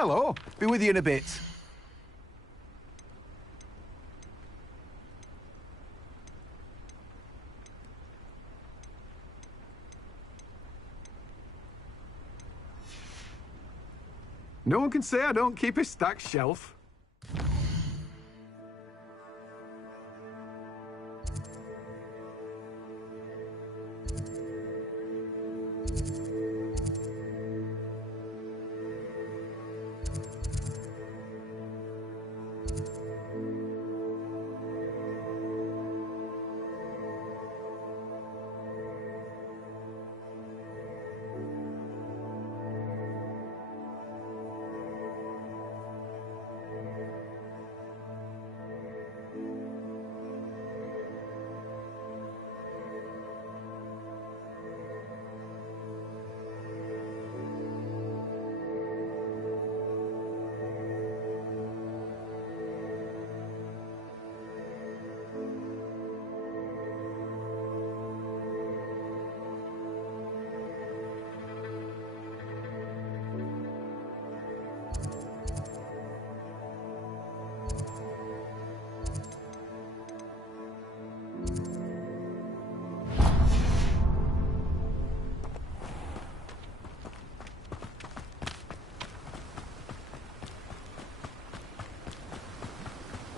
Hello. Be with you in a bit. No one can say I don't keep a stacked shelf.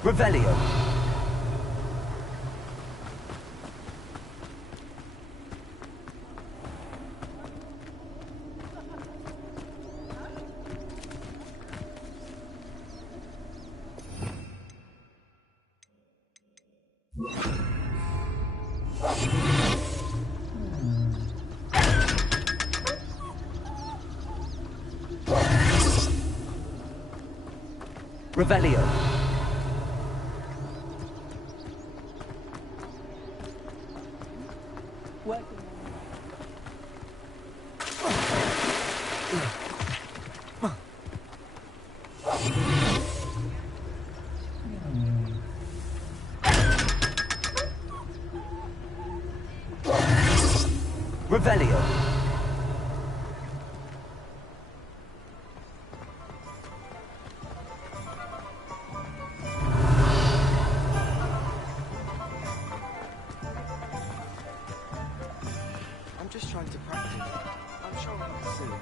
Revelio. Revelio. Revelio. I'm just trying to practice. I'm sure I'll be soon.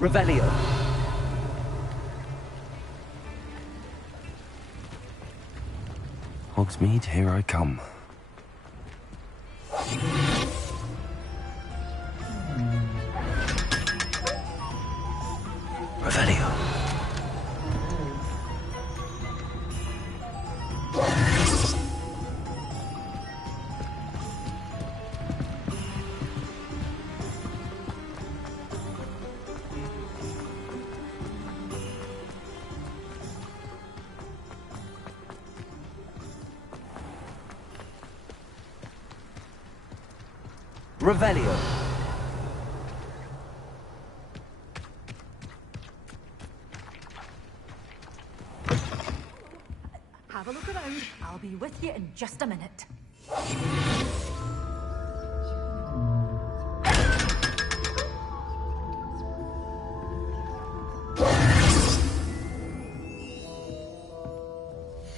Revelio. Hogsmeade, here I come. Revelio. Revelio. Have a look around. I'll be with you in just a minute.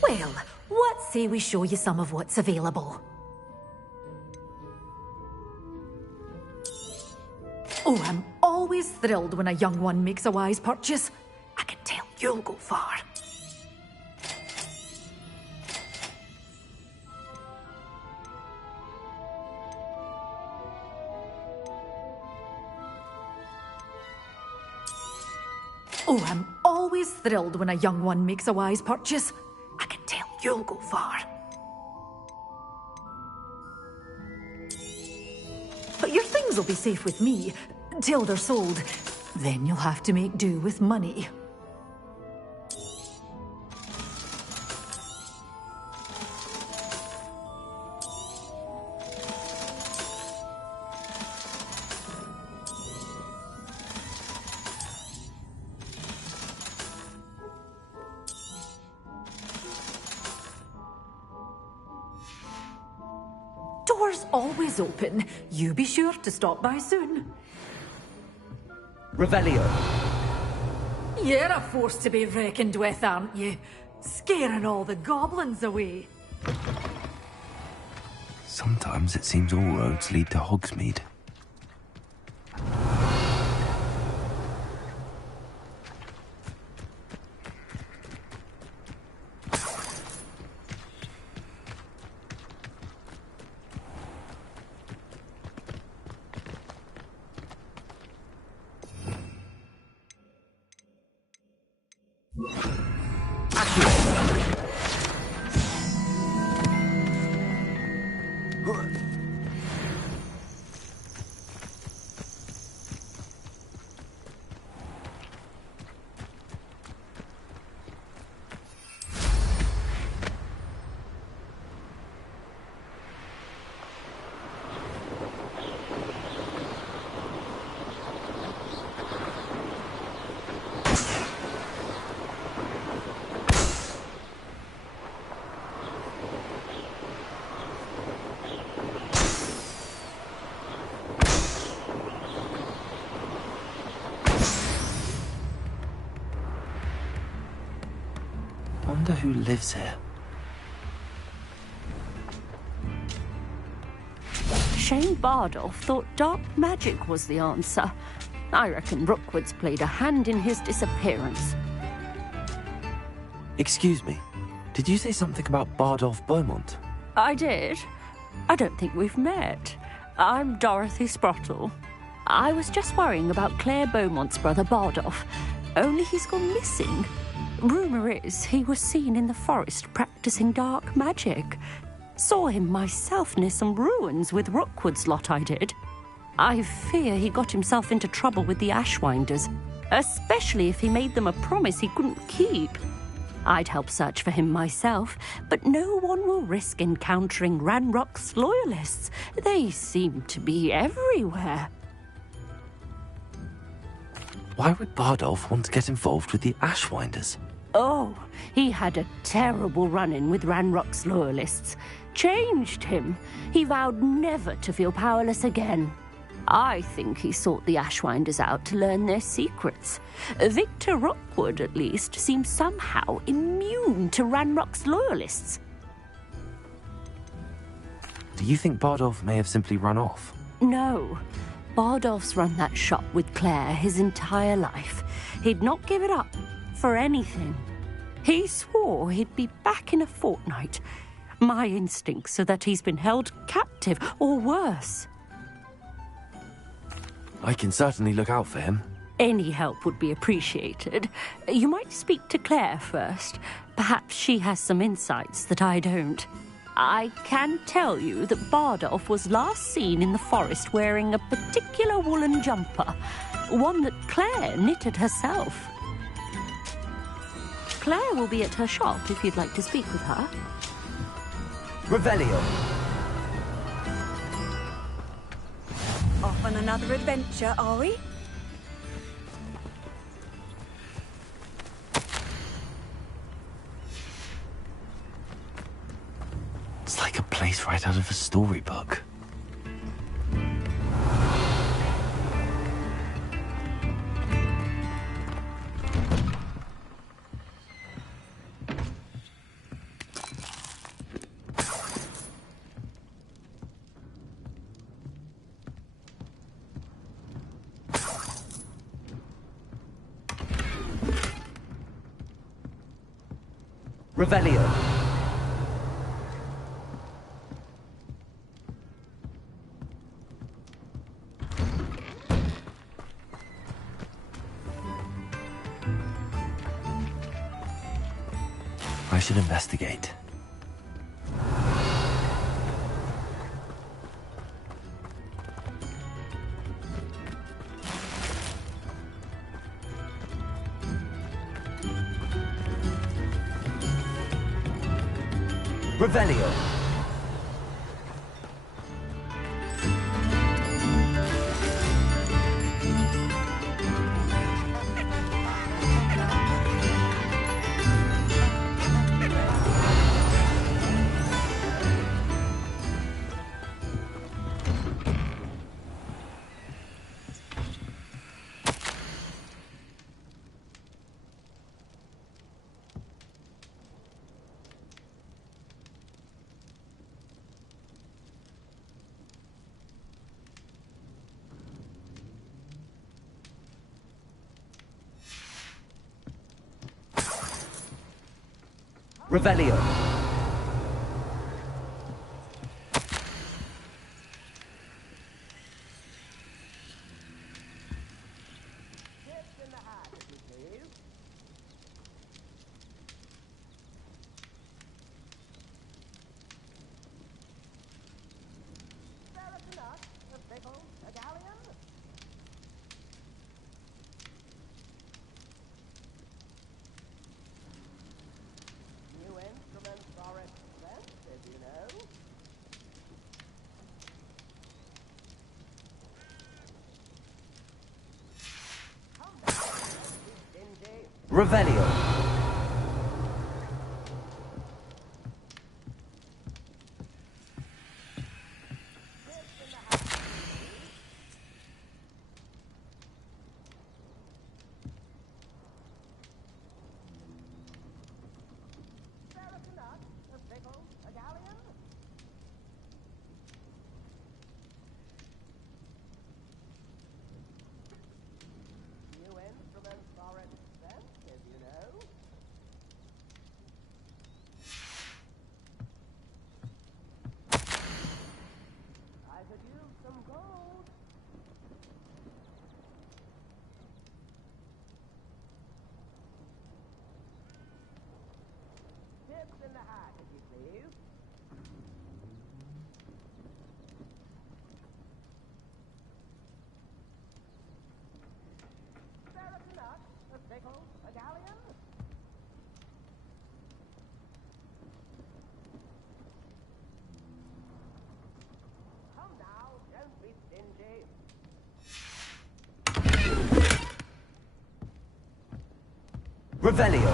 Well, what say we show you some of what's available? Oh, I'm always thrilled when a young one makes a wise purchase. I can tell you'll go far. Oh, I'm always thrilled when a young one makes a wise purchase. I can tell you'll go far. But your things will be safe with me, till they're sold. Then you'll have to make do with money. door's always open. You be sure to stop by soon. Revelio. You're a force to be reckoned with, aren't you? Scaring all the goblins away. Sometimes it seems all roads lead to Hogsmeade. Wonder who lives here. Shane Bardolph thought dark magic was the answer. I reckon Rookwood's played a hand in his disappearance. Excuse me, did you say something about Bardolph Beaumont? I did. I don't think we've met. I'm Dorothy Sprottle. I was just worrying about Claire Beaumont's brother Bardolph, only he's gone missing. Rumour is he was seen in the forest practicing dark magic. Saw him myself near some ruins with Rookwood's lot I did. I fear he got himself into trouble with the Ashwinders, especially if he made them a promise he couldn't keep. I'd help search for him myself, but no one will risk encountering Ranrock's loyalists. They seem to be everywhere. Why would Bardolph want to get involved with the Ashwinders? Oh, he had a terrible run-in with Ranrock's loyalists. Changed him. He vowed never to feel powerless again. I think he sought the Ashwinders out to learn their secrets. Victor Rookwood, at least, seems somehow immune to Ranrock's loyalists. Do you think Bardolph may have simply run off? No. Bardolph's run that shop with Claire his entire life. He'd not give it up for anything. He swore he'd be back in a fortnight. My instincts are that he's been held captive, or worse. I can certainly look out for him. Any help would be appreciated. You might speak to Claire first. Perhaps she has some insights that I don't. I can tell you that Bardolph was last seen in the forest wearing a particular woolen jumper, one that Claire knitted herself. Claire will be at her shop if you'd like to speak with her. Revelio. Off on another adventure, are we? It's like a place right out of a storybook. Revelio. I should investigate. Revelio. Revelio. Revelio. Revelio.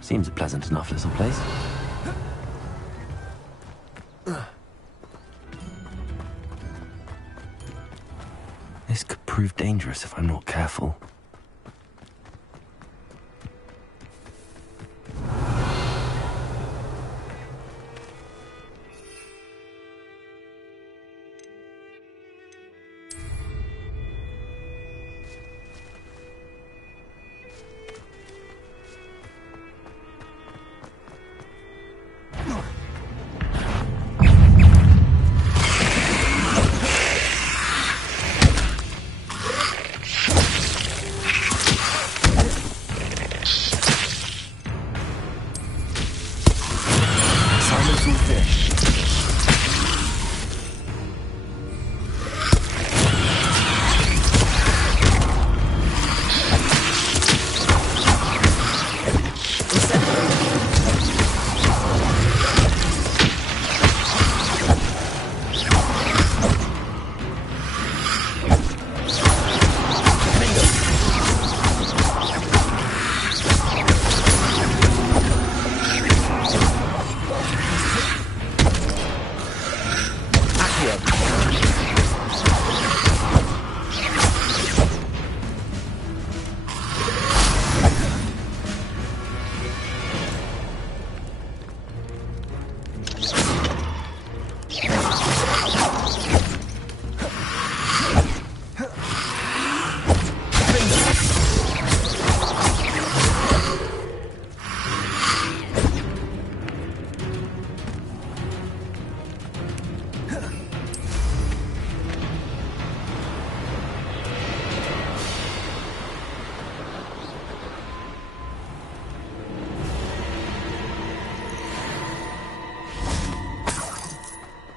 Seems a pleasant enough little place. This could prove dangerous if I'm not careful.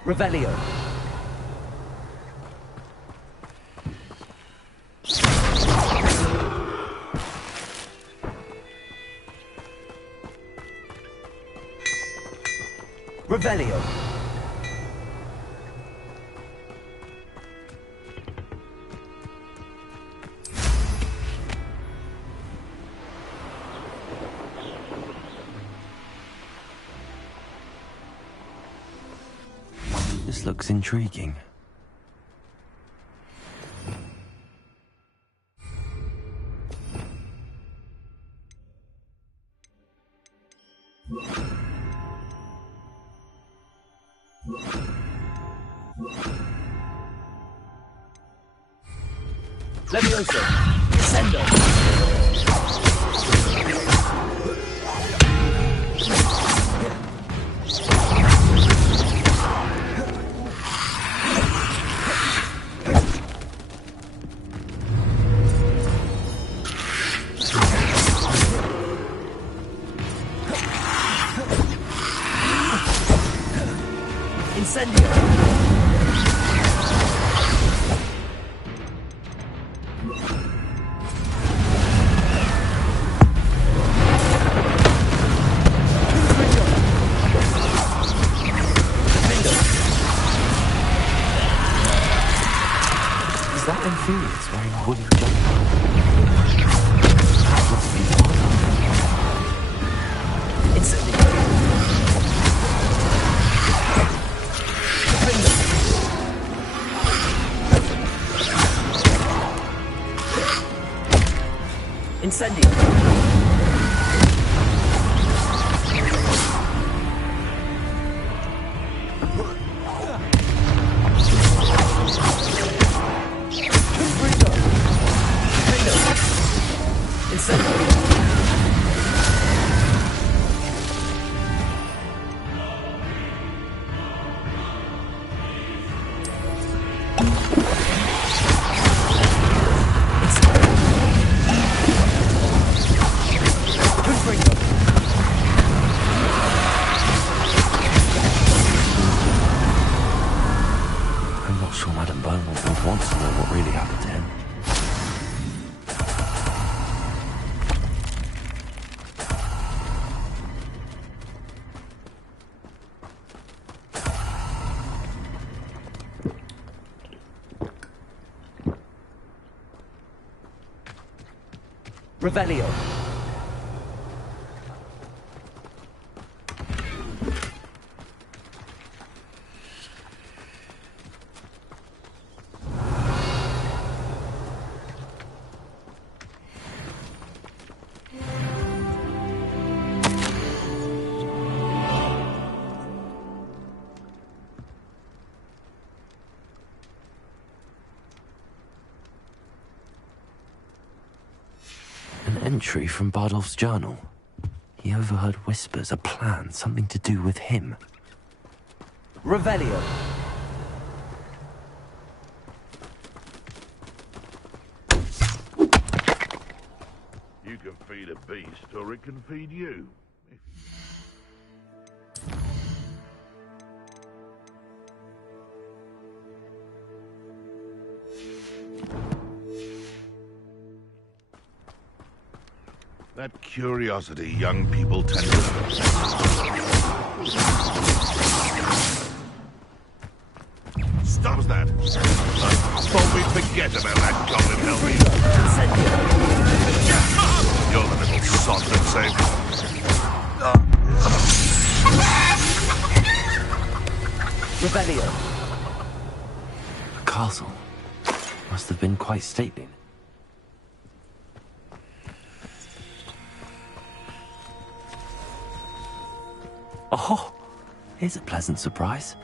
Revelio. Revelio. This looks intriguing. Levioso. Descendo. Incendio. Is that Amphibious wearing a woolly jumper? That must be Bardolph. Incendio. Incendio. I'm not sure Madame Beaumont would want to know what really happened to him. Revelio. An entry from Bardolph's journal. He overheard whispers, a plan, something to do with him. Revelio. You can feed a beast, or it can feed you. That curiosity young people tend to... Stop that! I thought we'd forget about that goblin helmet. You're the little sod that saved... Revelio. The castle must have been quite stately. Oh, here's a pleasant surprise.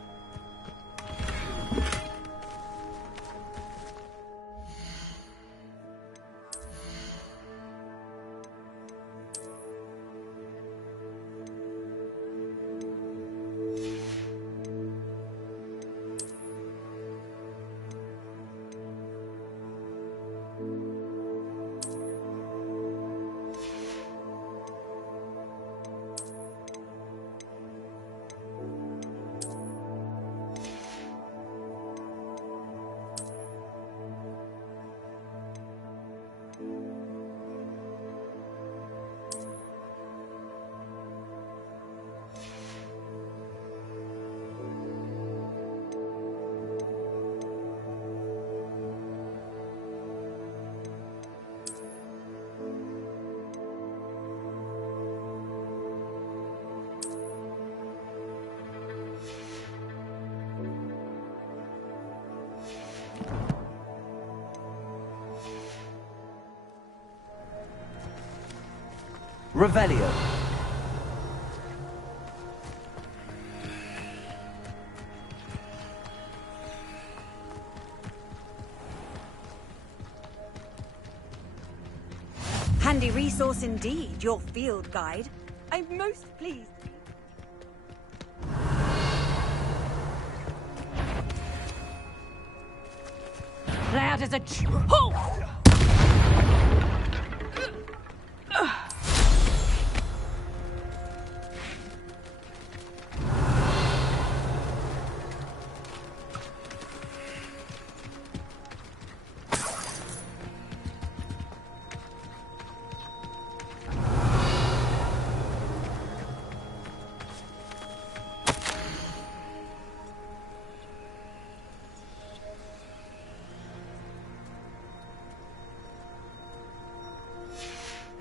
Revelio. Handy resource indeed, your field guide. I'm most pleased. Loud as a oh!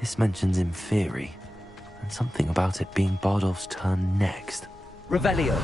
This mentions Inferi, and something about it being Bardolph's turn next. Revelio.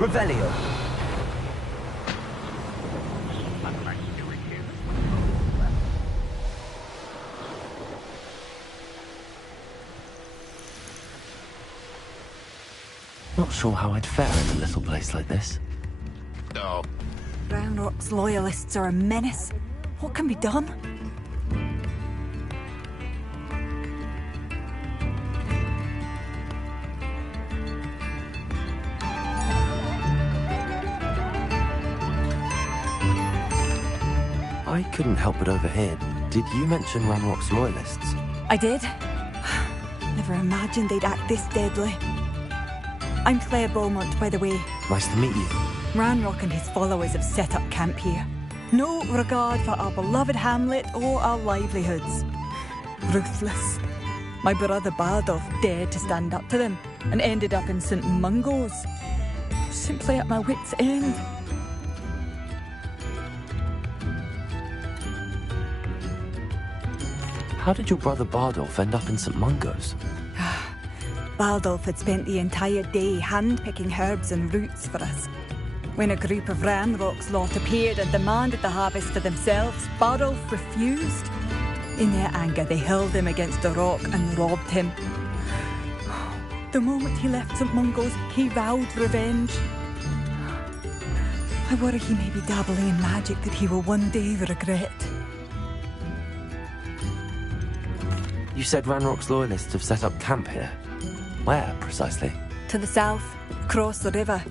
Revelio. Not sure how I'd fare in a little place like this. No. Roundrock's loyalists are a menace. What can be done? I couldn't help but overhear. Did you mention Ranrock's loyalists? I did. Never imagined they'd act this deadly. I'm Claire Beaumont, by the way. Nice to meet you. Ranrock and his followers have set up camp here. No regard for our beloved hamlet or our livelihoods. Ruthless. My brother Bardolph dared to stand up to them and ended up in St. Mungo's. Simply at my wit's end. How did your brother Bardolph end up in St. Mungo's? Bardolph had spent the entire day hand-picking herbs and roots for us. When a group of Ranrock's lot appeared and demanded the harvest for themselves, Bardolph refused. In their anger, they hurled him against a rock and robbed him. The moment he left St. Mungo's, he vowed revenge. I worry he may be dabbling in magic that he will one day regret. You said Ranrock's loyalists have set up camp here. Where, precisely? To the south, across the river.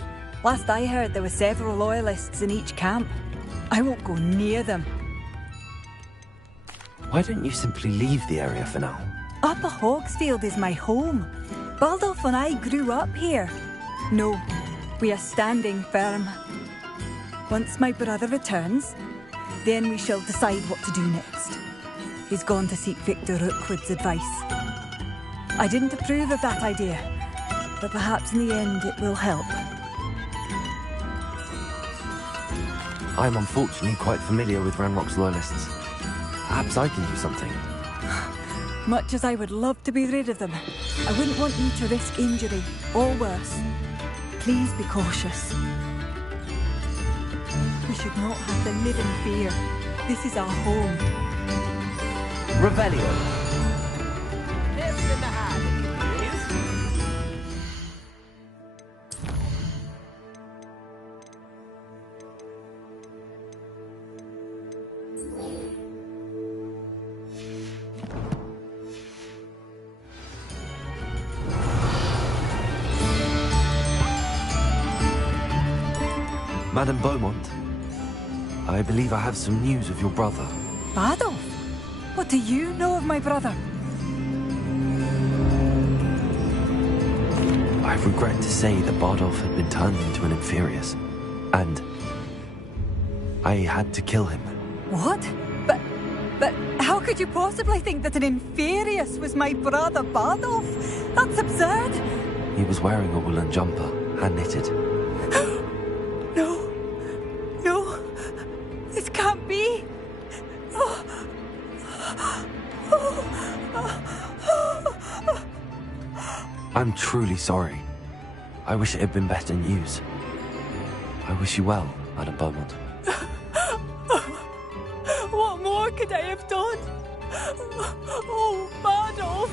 Last I heard, there were several loyalists in each camp. I won't go near them. Why don't you simply leave the area for now? Upper Hogsfield is my home. Bardolph and I grew up here. No, we are standing firm. Once my brother returns, then we shall decide what to do next. He's gone to seek Victor Rookwood's advice. I didn't approve of that idea, but perhaps in the end it will help. I'm unfortunately quite familiar with Ranrock's loyalists. Perhaps I can do something. Much as I would love to be rid of them, I wouldn't want you to risk injury, or worse. Please be cautious. We should not have to live in fear. This is our home. Revelio. Nips in the hand, please. Madame Beaumont, I believe I have some news of your brother. Bardolph? What do you know of my brother? I regret to say that Bardolph had been turned into an Inferius, and I had to kill him. What? But how could you possibly think that an Inferius was my brother Bardolph? That's absurd. He was wearing a woolen jumper, hand-knitted. No, this can't be. I'm truly sorry. I wish it had been better news. I wish you well, Madame Beaumont. What more could I have done? Oh, Bardolph!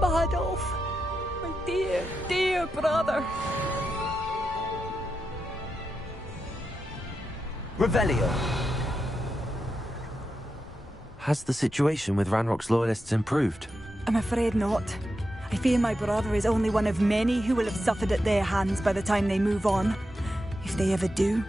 Bardolph, my dear, dear brother. Revelio. Has the situation with Ranrock's loyalists improved? I'm afraid not. I fear my brother is only one of many who will have suffered at their hands by the time they move on. If they ever do.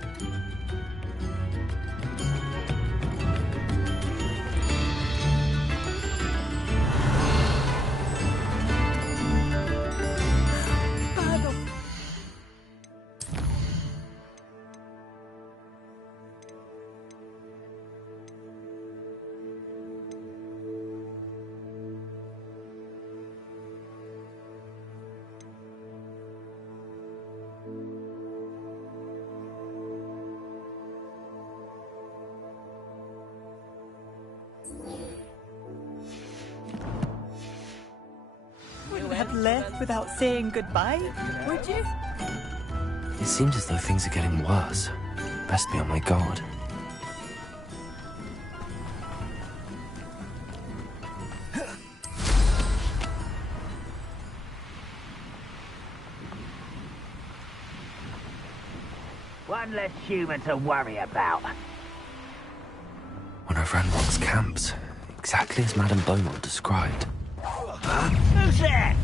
Have left without saying goodbye, would you? It seems as though things are getting worse. Best be on my guard. One less human to worry about. One of Ranrock's camps, exactly as Madame Beaumont described. Who's there?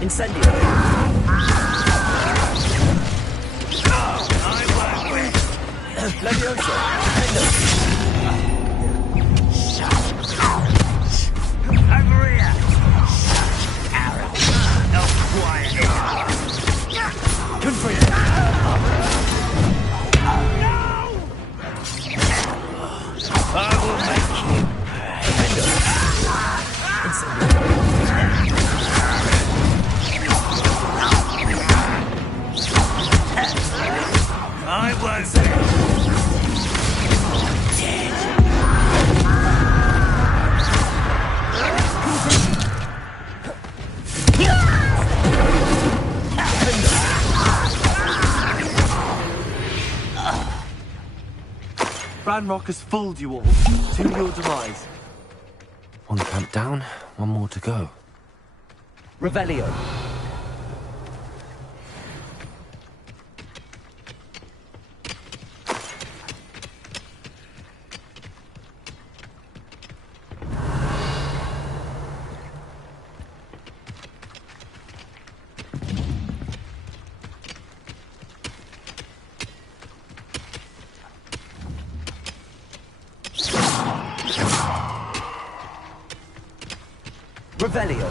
Incendio. Levioso. Over here. No quiet. Confront. I will make you. I was Ranrock has fooled you all to your demise. One camp down, one more to go. Revelio. Revelio.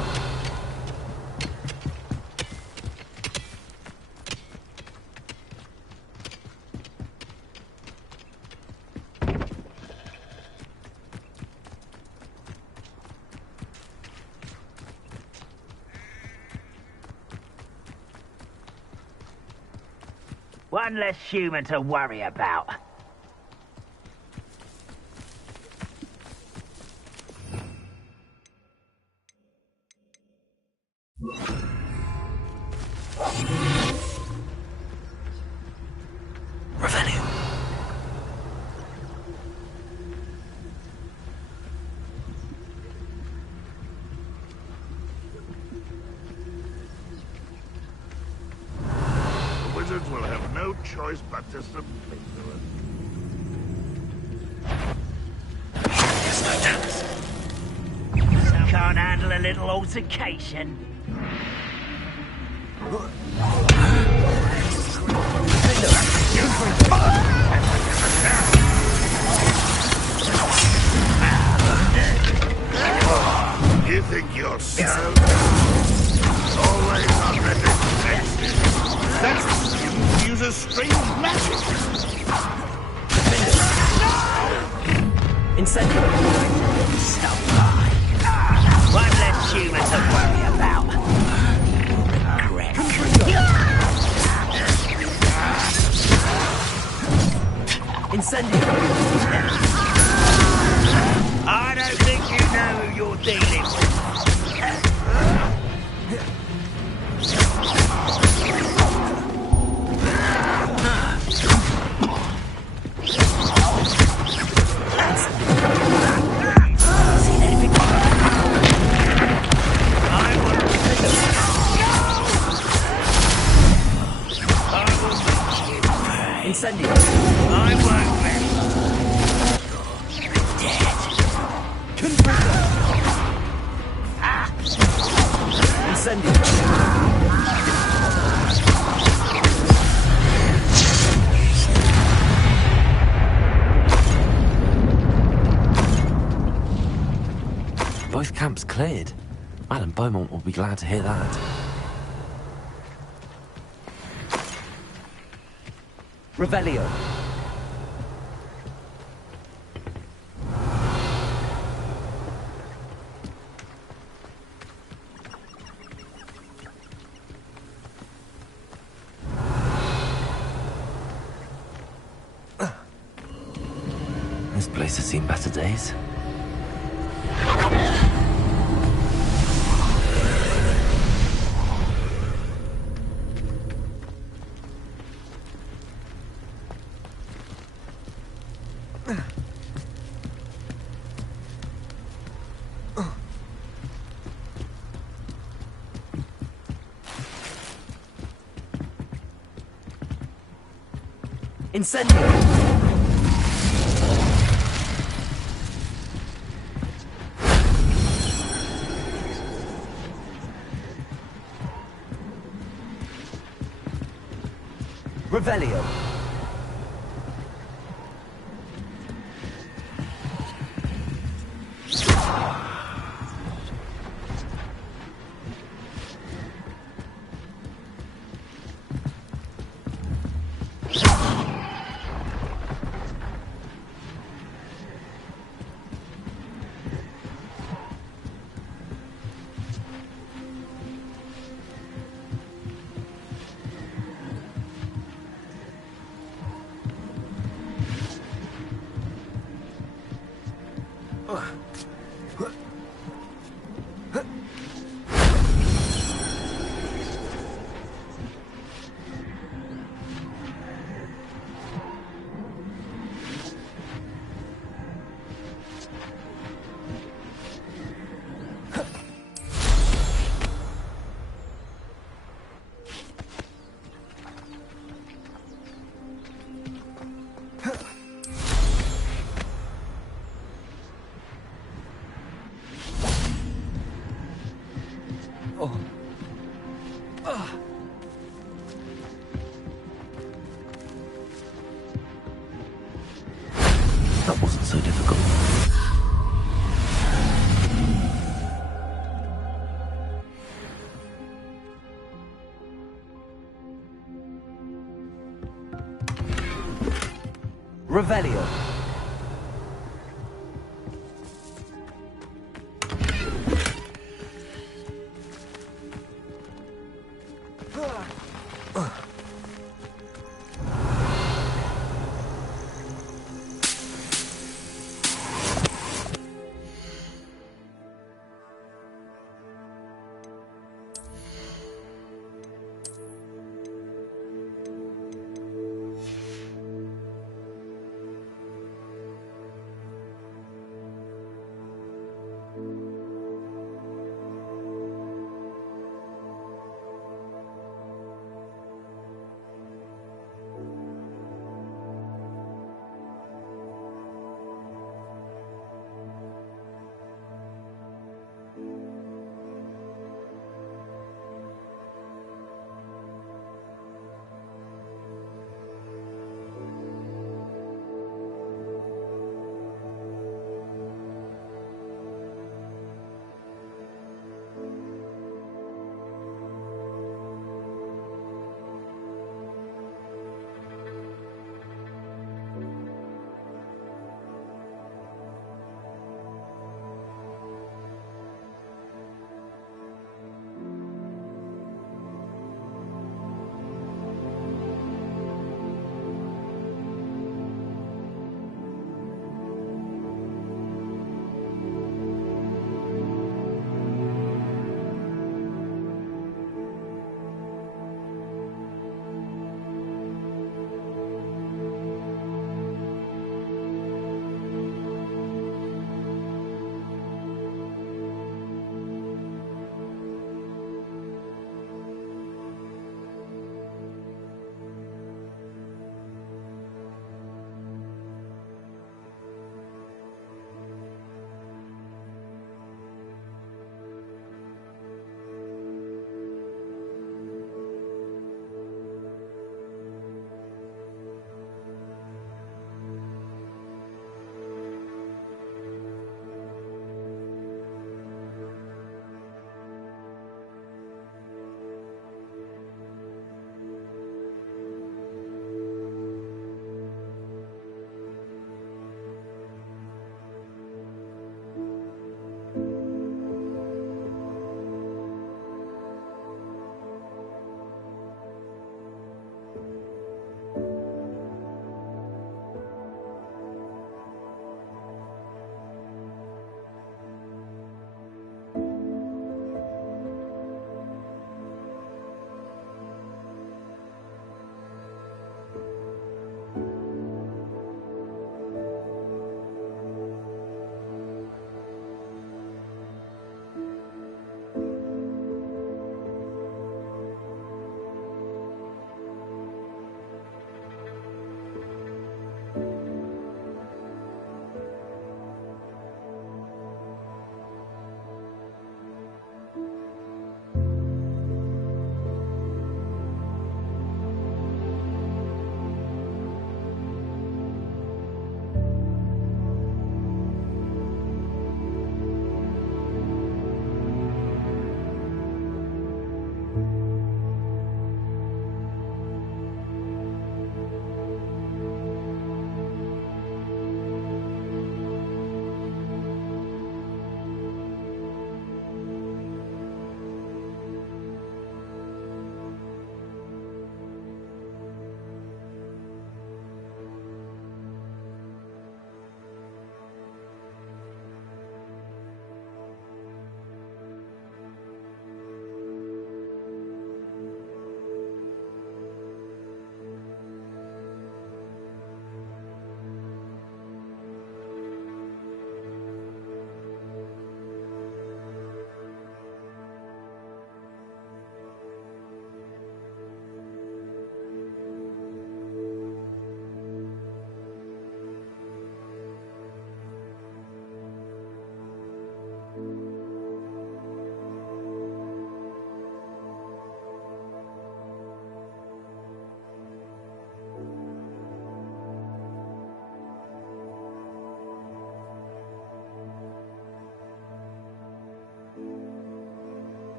One less human to worry about. Revelio. The wizards will have no choice but to submit to it. There's no chance. Can't handle a little altercation. You think you're so always on the defensive? That's you use a strange magic. Incendio! Stop by. One less human to worry about. Regret. Incendio! I don't think you know who you're dealing with. Seen anything? Incendio! I won't let Incendio! Both camps cleared. Madame Beaumont will be glad to hear that. Revelio. This place has seen better days. Incendio! Revelio. That wasn't so difficult. Revelio.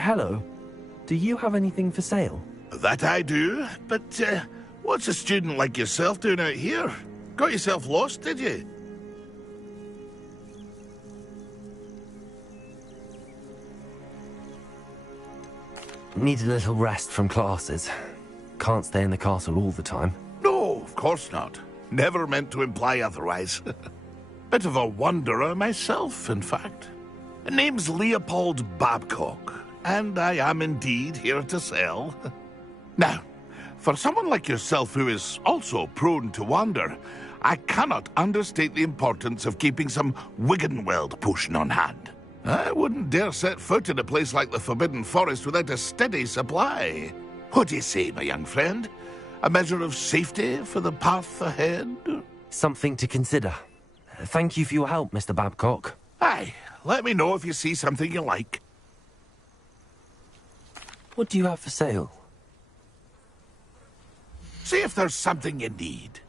Hello. Do you have anything for sale? That I do, but what's a student like yourself doing out here? Got yourself lost, did you? Need a little rest from classes. Can't stay in the castle all the time. No, of course not. Never meant to imply otherwise. Bit of a wanderer myself, in fact. Name's Leopold Babcock, and I am indeed here to sell. Now, for someone like yourself who is also prone to wander, I cannot understate the importance of keeping some Wiggenweld potion on hand. I wouldn't dare set foot in a place like the Forbidden Forest without a steady supply. What do you say, my young friend? A measure of safety for the path ahead? Something to consider. Thank you for your help, Mr. Babcock. Aye, let me know if you see something you like. What do you have for sale? See if there's something you need.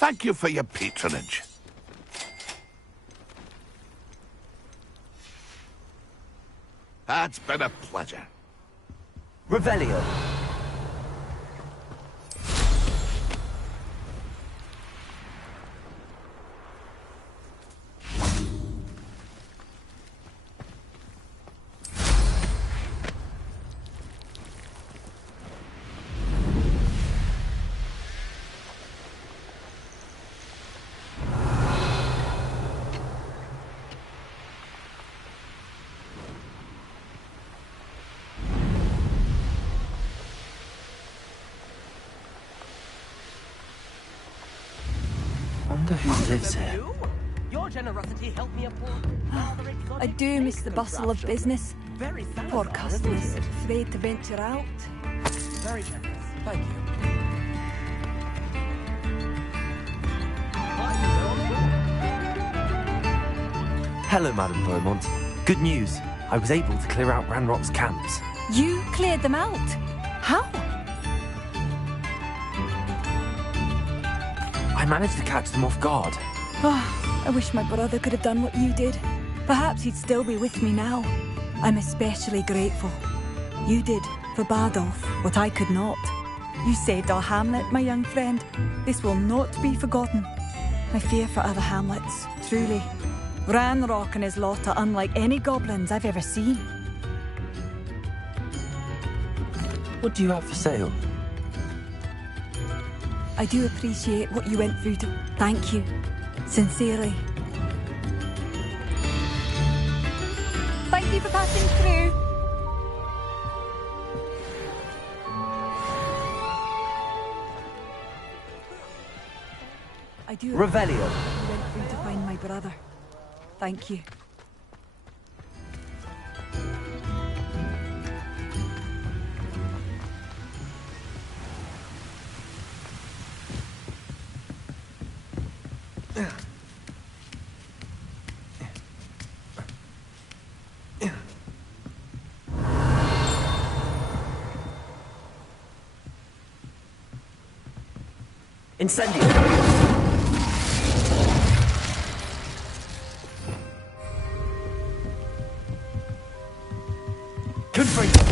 Thank you for your patronage. It's been a pleasure. Revelio. Wonder who lives here. Your generosity helped me afford I do miss the bustle of business. very fast. Poor customers, afraid to venture out. Very generous. Thank you. Hello, Madam Beaumont. Good news. I was able to clear out Ranrock's camps. You cleared them out? How? I managed to catch them off guard. Oh, I wish my brother could have done what you did. Perhaps he'd still be with me now. I'm especially grateful. You did, for Bardolph, what I could not. You saved our hamlet, my young friend. This will not be forgotten. I fear for other hamlets, truly. Ranrock and his lot are unlike any goblins I've ever seen. What do you have for sale? I do appreciate what you went through to... Thank you. Sincerely. Thank you for passing through. I do Revelio. you went through to find my brother. Thank you. Incendio. Confront.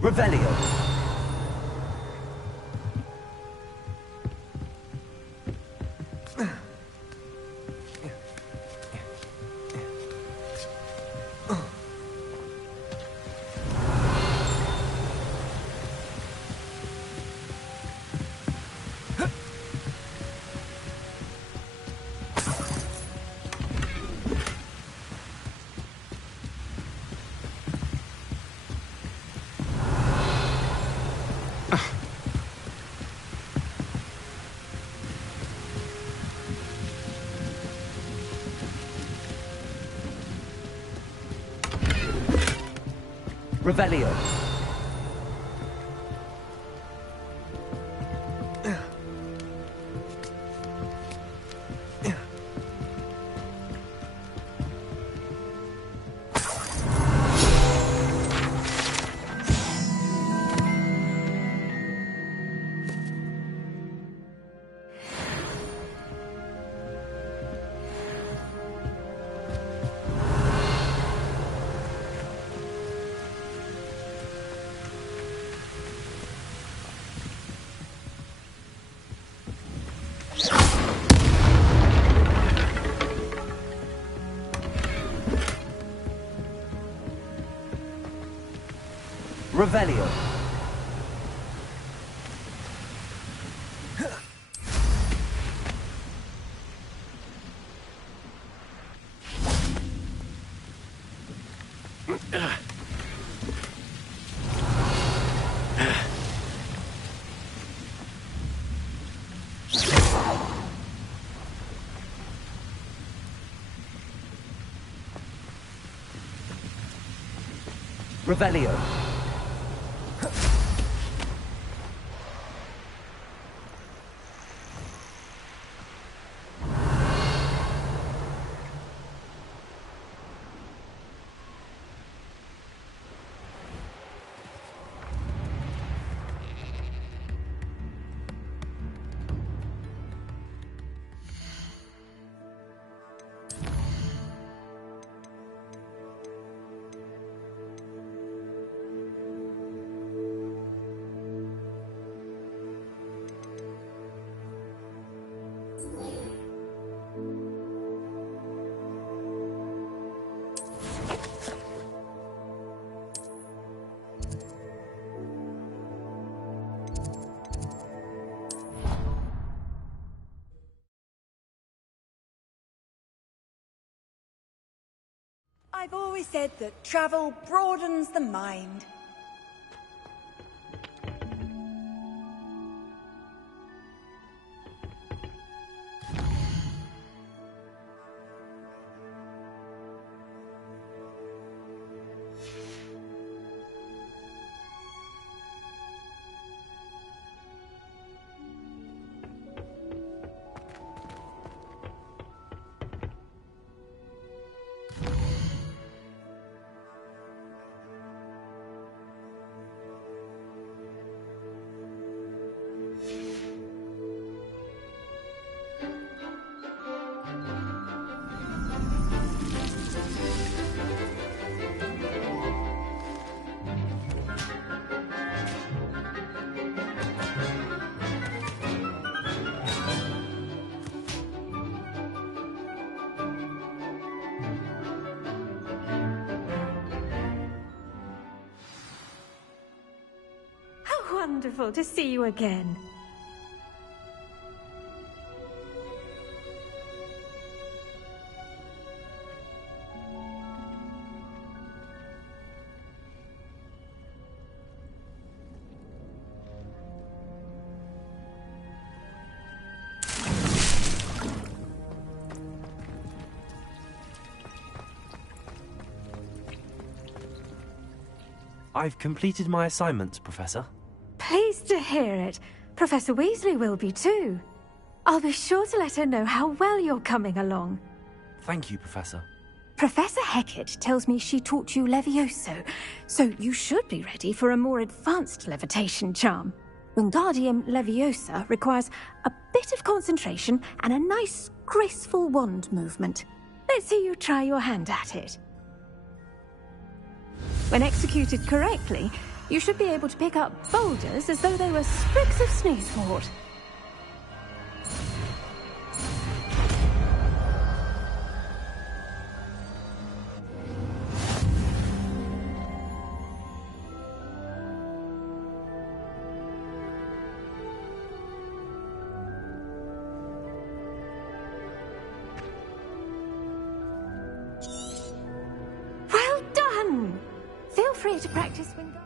Revelio. Revelio. Revelio. Revelio. I've always said that travel broadens the mind. Wonderful to see you again. I've completed my assignments, Professor. Pleased to hear it. Professor Weasley will be too. I'll be sure to let her know how well you're coming along. Thank you, Professor. Professor Hecat tells me she taught you Levioso, so you should be ready for a more advanced levitation charm. Wingardium Leviosa requires a bit of concentration and a nice, graceful wand movement. Let's see you try your hand at it. When executed correctly, you should be able to pick up boulders as though they were sprigs of sneezewort. Well done! Feel free to practice Wingardium.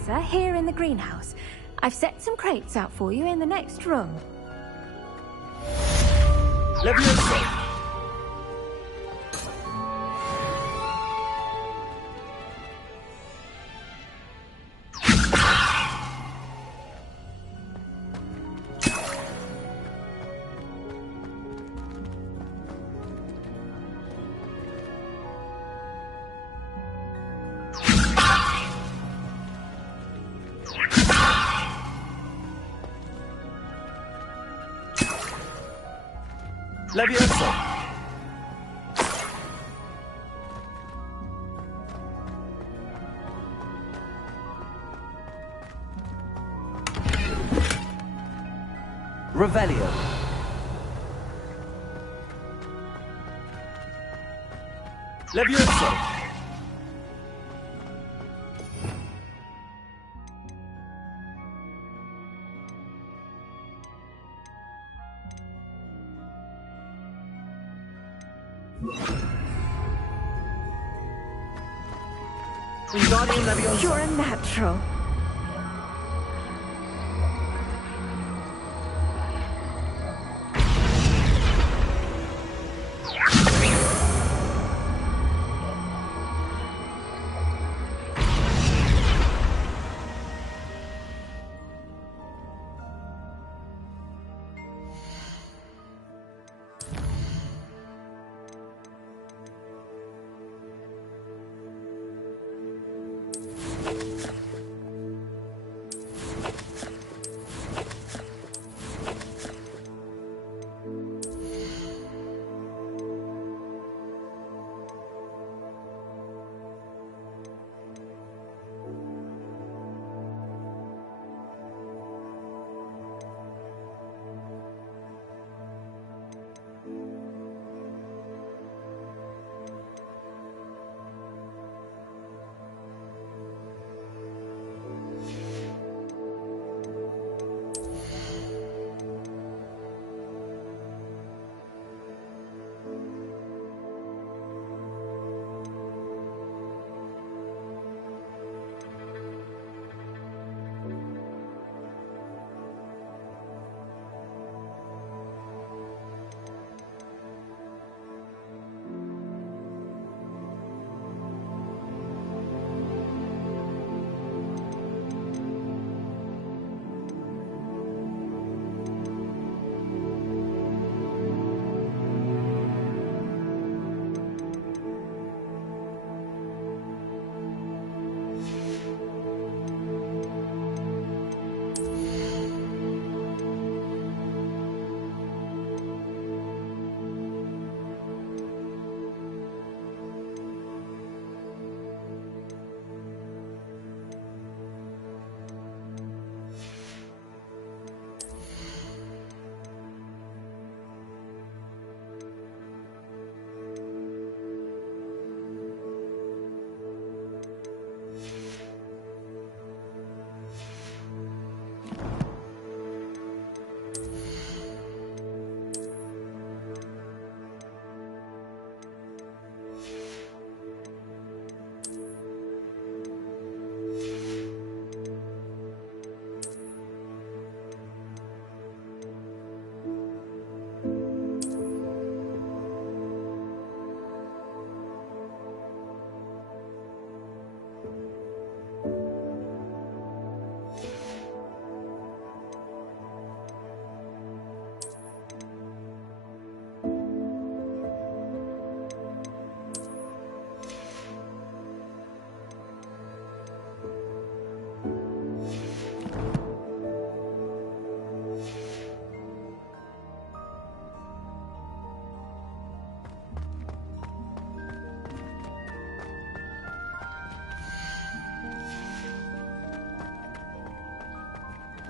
Leviosa here in the greenhouse. I've set some crates out for you in the next room. Leviosa! Leviosa! Revelio. Leviosa! Wingardium Leviosa! You're a natural.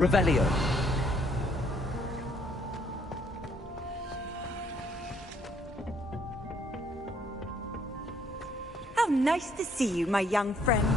Revelio. How nice to see you, my young friend.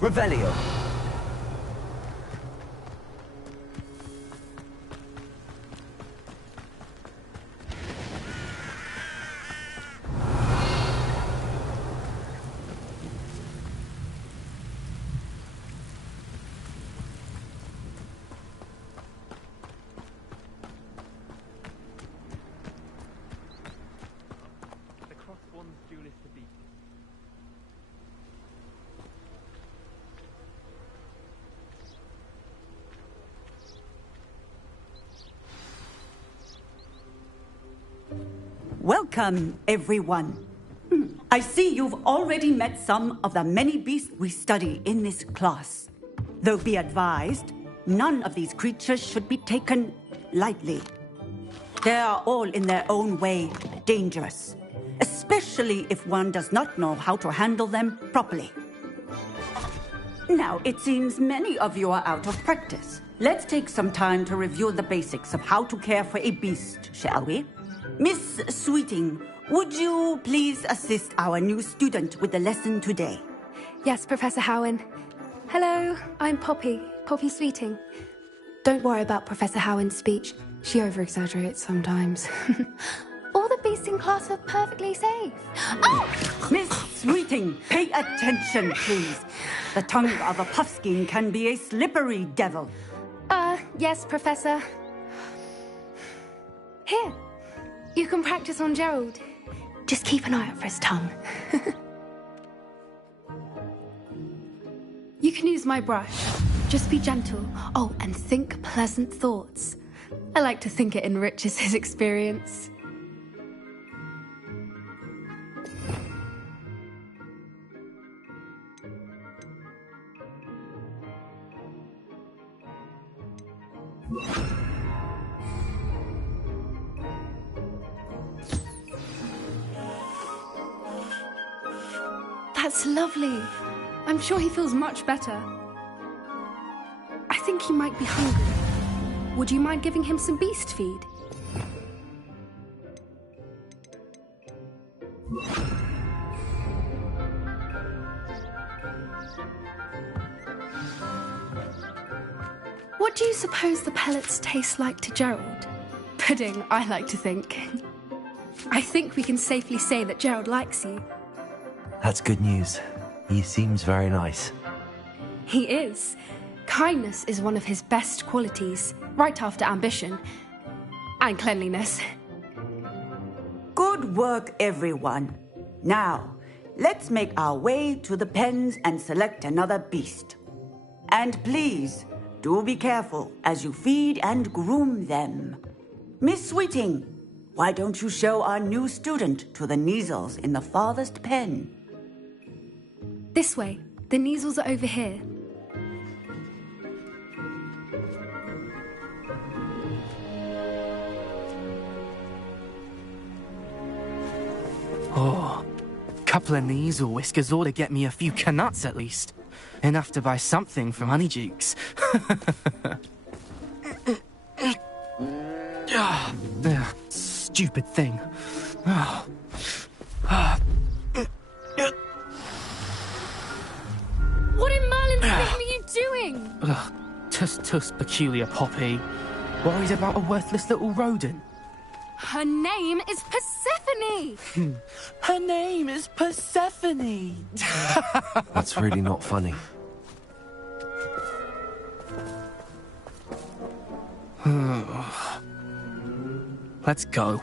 Revelio. Welcome, everyone. I see you've already met some of the many beasts we study in this class. Though be advised, none of these creatures should be taken lightly. They are all in their own way dangerous, especially if one does not know how to handle them properly. Now, it seems many of you are out of practice. Let's take some time to review the basics of how to care for a beast, shall we? Miss Sweeting, would you please assist our new student with the lesson today? Yes, Professor Howen. Hello, I'm Poppy Sweeting. Don't worry about Professor Howen's speech. She over-exaggerates sometimes. All the beasts in class are perfectly safe. Oh! Miss Sweeting, pay attention, please. The tongue of a puffskein can be a slippery devil. Yes, Professor. Here, you can practice on Gerald. Just keep an eye out for his tongue. You can use my brush. Just be gentle. Oh, and think pleasant thoughts. I like to think it enriches his experience. That's lovely. I'm sure he feels much better. I think he might be hungry. Would you mind giving him some beast feed? What do you suppose the pellets taste like to Gerald? Pudding, I like to think. I think we can safely say that Gerald likes you. That's good news. He seems very nice. He is. Kindness is one of his best qualities, right after ambition. And cleanliness. Good work, everyone. Now, let's make our way to the pens and select another beast. And please, do be careful as you feed and groom them. Miss Sweeting, why don't you show our new student to the Neasels in the farthest pen? This way. The Neasels are over here. Oh, couple of Neasel whiskers ought to get me a few canuts at least. Enough to buy something from Honeydukes. Stupid thing. What in Merlin's name are you doing? Tuss, peculiar Poppy. Worried about a worthless little rodent. Her name is Persephone! Her name is Persephone! That's really not funny. Let's go.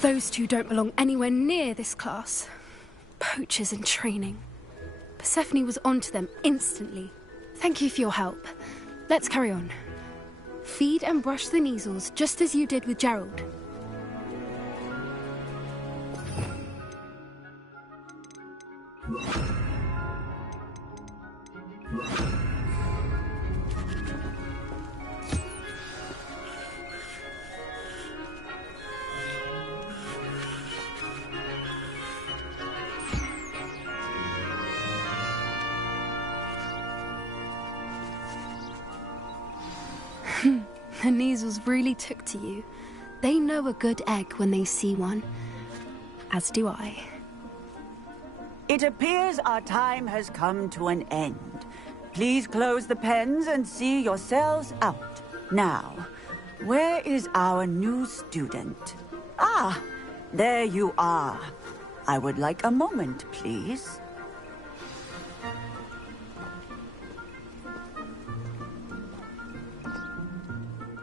Those two don't belong anywhere near this class. Poachers in training. Persephone was onto them instantly. Thank you for your help. Let's carry on. Feed and brush the Neasels just as you did with Gerald. The Neasels really took to you. They know a good egg when they see one. As do I. It appears our time has come to an end. Please close the pens and see yourselves out. Now, where is our new student? Ah, there you are. I would like a moment, please.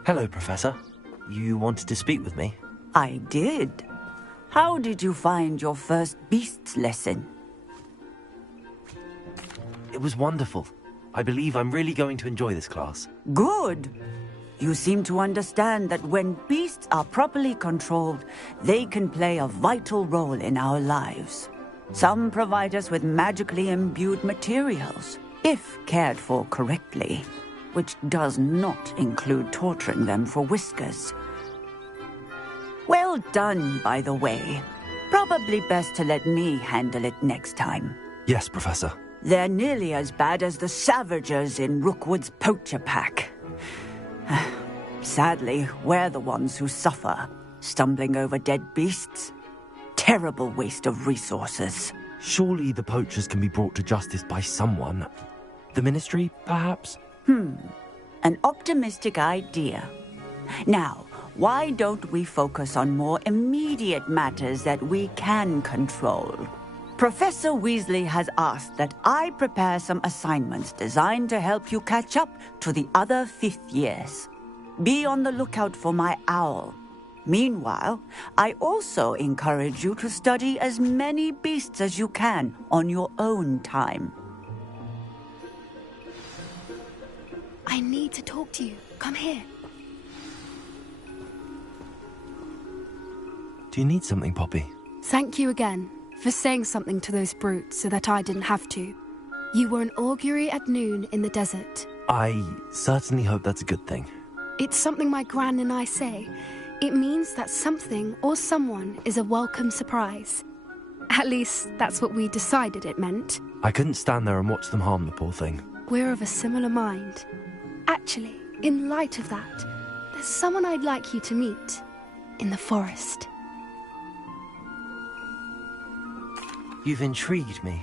Hello, Professor. You wanted to speak with me? I did. How did you find your first beasts lesson? It was wonderful. I believe I'm really going to enjoy this class. Good. You seem to understand that when beasts are properly controlled, they can play a vital role in our lives. Some provide us with magically imbued materials, if cared for correctly, which does not include torturing them for whiskers. Well done, by the way. Probably best to let me handle it next time. Yes, Professor. They're nearly as bad as the Savagers in Rookwood's poacher pack. Sadly, we're the ones who suffer, stumbling over dead beasts. Terrible waste of resources. Surely the poachers can be brought to justice by someone. The Ministry, perhaps? An optimistic idea. Now, why don't we focus on more immediate matters that we can control? Professor Weasley has asked that I prepare some assignments designed to help you catch up to the other 5th years. Be on the lookout for my owl. Meanwhile, I also encourage you to study as many beasts as you can on your own time. I need to talk to you. Come here. Do you need something, Poppy? Thank you again for saying something to those brutes so that I didn't have to. You were an augury at noon in the desert. I certainly hope that's a good thing. It's something my gran and I say. It means that something or someone is a welcome surprise. At least, that's what we decided it meant. I couldn't stand there and watch them harm the poor thing. We're of a similar mind. Actually, in light of that, there's someone I'd like you to meet. In the forest. You've intrigued me.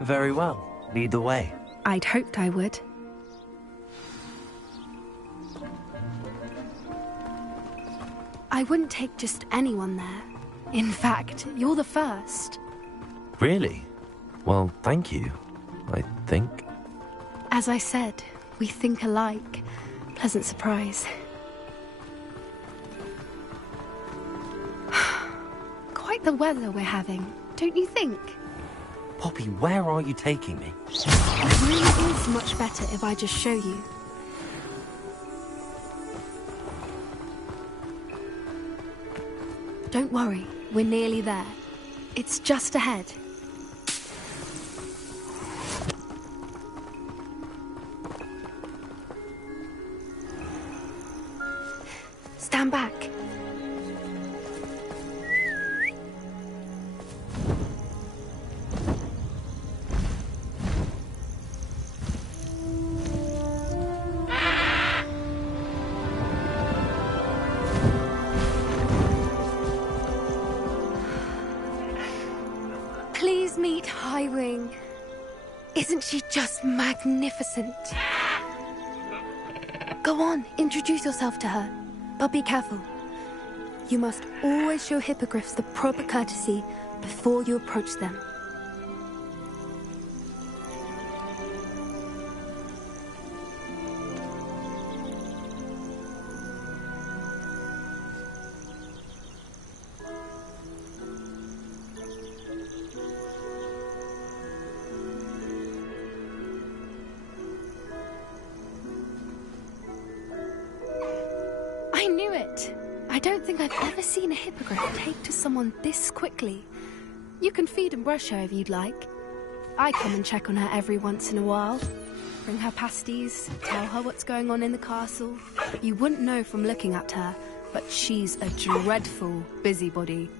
Very well. Lead the way. I'd hoped I would. I wouldn't take just anyone there. In fact, you're the first. Really? Well, thank you, I think. As I said, we think alike. Pleasant surprise. Quite the weather we're having, don't you think? Poppy, where are you taking me? It really is much better if I just show you. Don't worry, we're nearly there. It's just ahead. Stand back. Please meet Highwing. Isn't she just magnificent? Go on, introduce yourself to her. But be careful. You must always show hippogriffs the proper courtesy before you approach them. I knew it! I don't think I've ever seen a hippogriff take to someone this quickly. You can feed and brush her if you'd like. I come and check on her every once in a while. Bring her pasties, tell her what's going on in the castle. You wouldn't know from looking at her, but she's a dreadful busybody.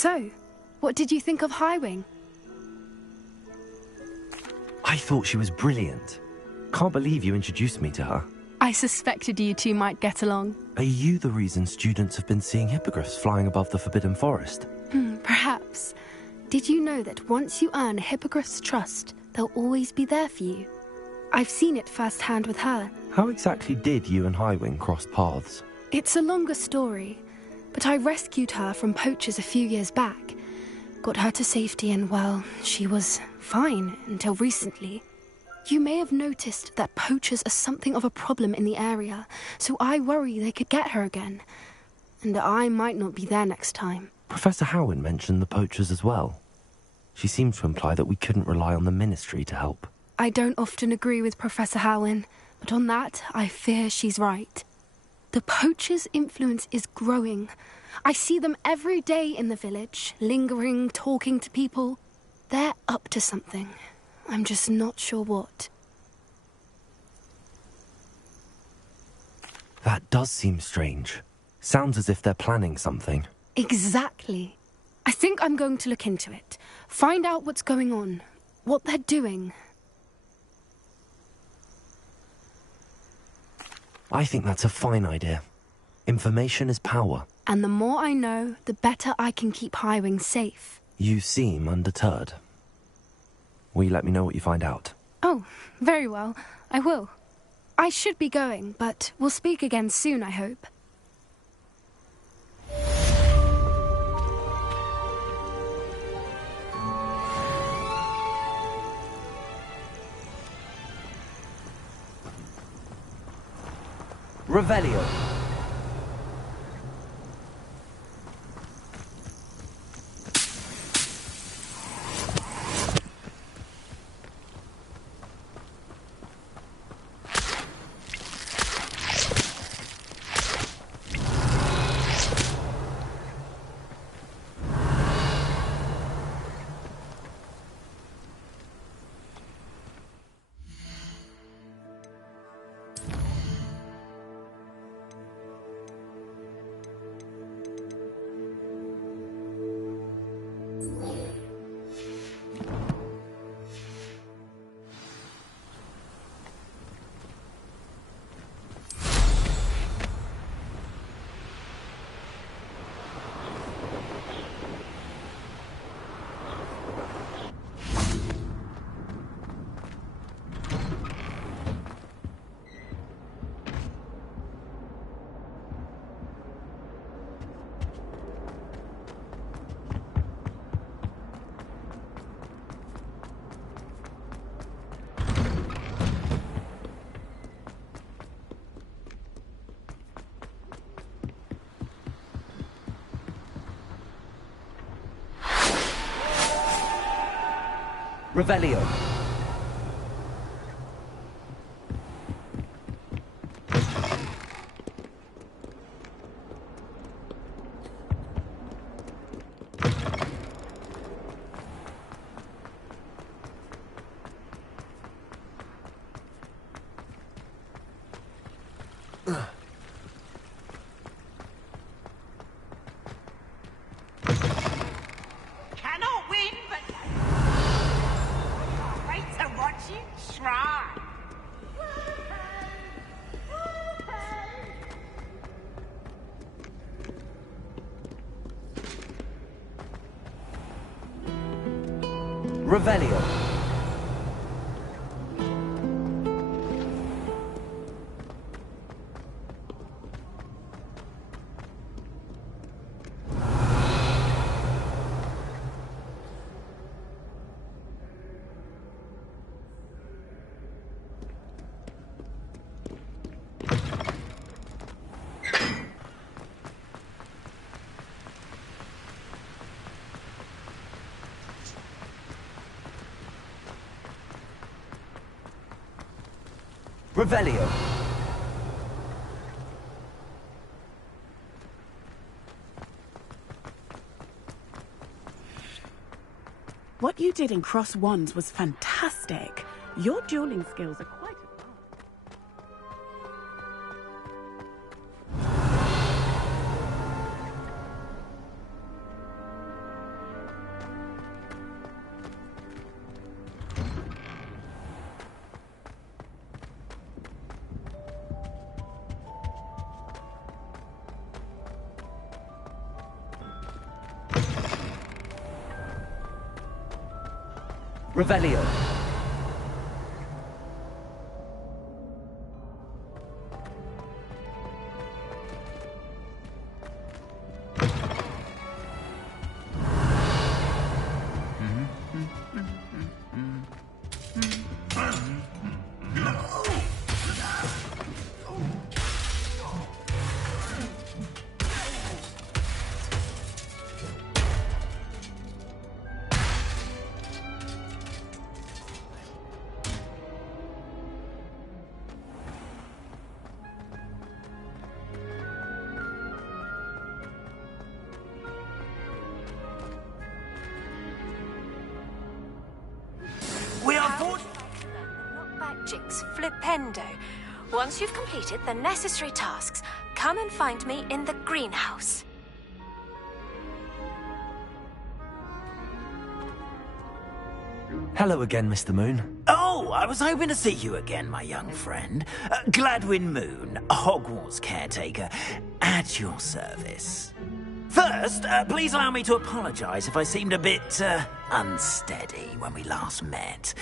So, what did you think of Highwing? I thought she was brilliant. Can't believe you introduced me to her. I suspected you two might get along. Are you the reason students have been seeing hippogriffs flying above the Forbidden Forest? Perhaps. Did you know that once you earn a hippogriff's trust, they'll always be there for you? I've seen it firsthand with her. How exactly did you and Highwing cross paths? It's a longer story, but I rescued her from poachers a few years back. Got her to safety and, well, she was fine until recently. You may have noticed that poachers are something of a problem in the area, so I worry they could get her again. And I might not be there next time. Professor Howin mentioned the poachers as well. She seemed to imply that we couldn't rely on the Ministry to help. I don't often agree with Professor Howin, but on that, I fear she's right. The poachers' influence is growing. I see them every day in the village, lingering, talking to people. They're up to something. I'm just not sure what. That does seem strange. Sounds as if they're planning something. Exactly. I think I'm going to look into it. Find out what's going on. What they're doing. I think that's a fine idea. Information is power. And the more I know, the better I can keep Highwing safe. You seem undeterred. Will you let me know what you find out? Oh, very well. I will. I should be going, but we'll speak again soon, I hope. Revelio. Revelio. Revelio. Revelio. What you did in Cross Wands was fantastic. Your dueling skills are quite advanced. Revelio. Jinx Flipendo. Once you've completed the necessary tasks, come and find me in the greenhouse. Hello again, Mr. Moon. Oh, I was hoping to see you again, my young friend. Gladwin Moon, Hogwarts caretaker, at your service. First, please allow me to apologize if I seemed a bit, unsteady when we last met.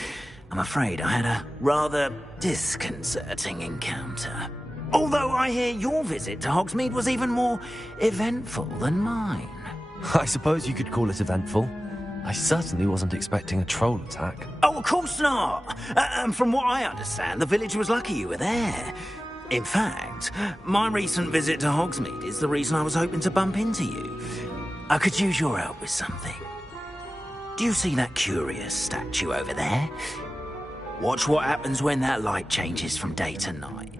I'm afraid I had a rather disconcerting encounter. Although I hear your visit to Hogsmeade was even more eventful than mine. I suppose you could call it eventful. I certainly wasn't expecting a troll attack. Oh, of course not. And from what I understand, the village was lucky you were there. In fact, my recent visit to Hogsmeade is the reason I was hoping to bump into you. I could use your help with something. Do you see that curious statue over there? Watch what happens when that light changes from day to night.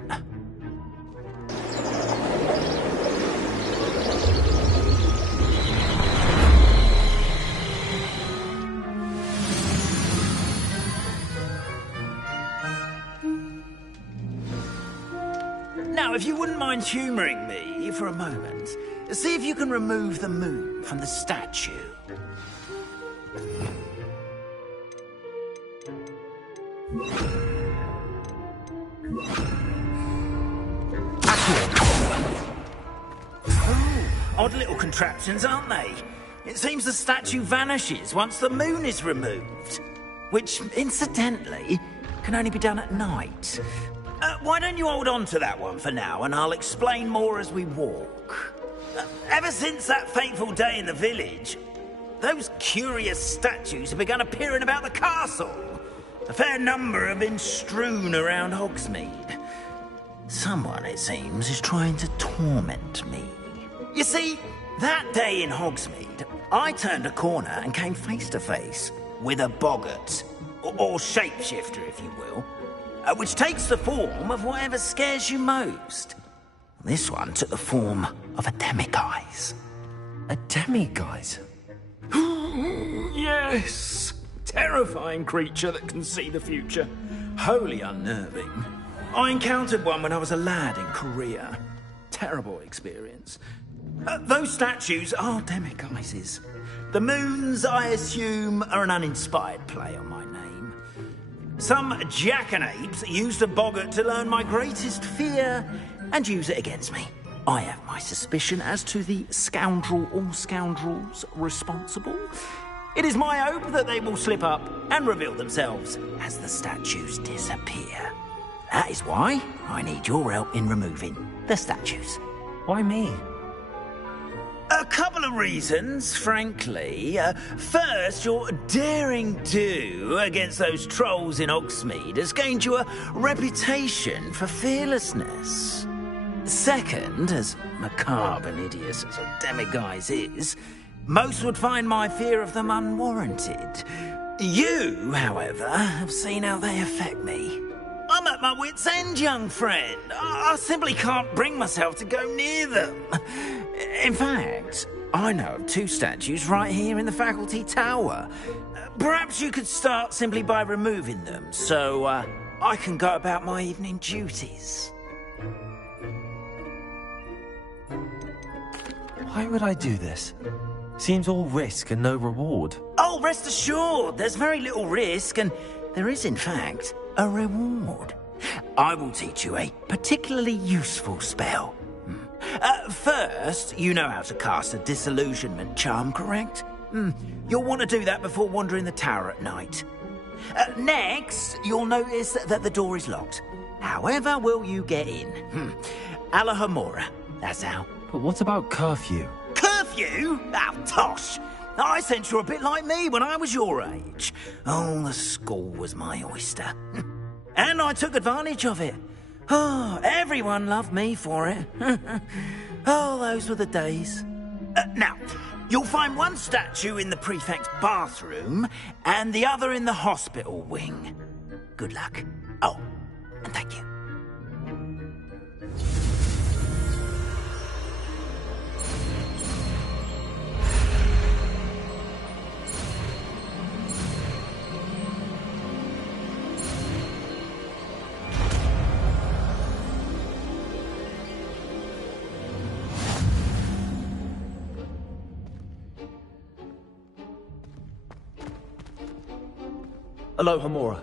Now, if you wouldn't mind humouring me for a moment, see if you can remove the moon from the statue. Odd little contraptions, aren't they? It seems the statue vanishes once the moon is removed. Which, incidentally, can only be done at night. Why don't you hold on to that one for now, and I'll explain more as we walk. Ever since that fateful day in the village, those curious statues have begun appearing about the castle. A fair number have been strewn around Hogsmeade. Someone, it seems, is trying to torment me. You see, that day in Hogsmeade, I turned a corner and came face to face with a boggart, or shapeshifter, if you will, which takes the form of whatever scares you most. This one took the form of a demiguise. A demiguise? Yes! Terrifying creature that can see the future. Wholly unnerving. I encountered one when I was a lad in Korea. Terrible experience. Those statues are demiguises. The moons, I assume, are an uninspired play on my name. Some jackanapes used a boggart to learn my greatest fear and use it against me. I have my suspicion as to the scoundrel or scoundrels responsible. It is my hope that they will slip up and reveal themselves as the statues disappear. That is why I need your help in removing the statues. Why me? A couple of reasons, frankly. First, your daring do against those trolls in Hogsmeade has gained you a reputation for fearlessness. Second, as macabre and hideous as a demiguise is, most would find my fear of them unwarranted. You, however, have seen how they affect me. I'm at my wit's end, young friend. I simply can't bring myself to go near them. In fact, I know of two statues right here in the faculty tower. Perhaps you could start simply by removing them, so I can go about my evening duties. Why would I do this? Seems all risk and no reward. Oh, rest assured, there's very little risk, and there is, in fact, a reward. I will teach you a particularly useful spell. First, you know how to cast a disillusionment charm, correct? You'll want to do that before wandering the tower at night. Next, you'll notice that the door is locked. However will you get in? Alahomora, that's how. But what about curfew? Curfew? Oh, tosh! I sense you're a bit like me when I was your age. Oh, the school was my oyster. And I took advantage of it. Oh, everyone loved me for it. Oh, those were the days. Now, you'll find one statue in the prefect's bathroom and the other in the hospital wing. Good luck. Oh, and thank you. Alohomora.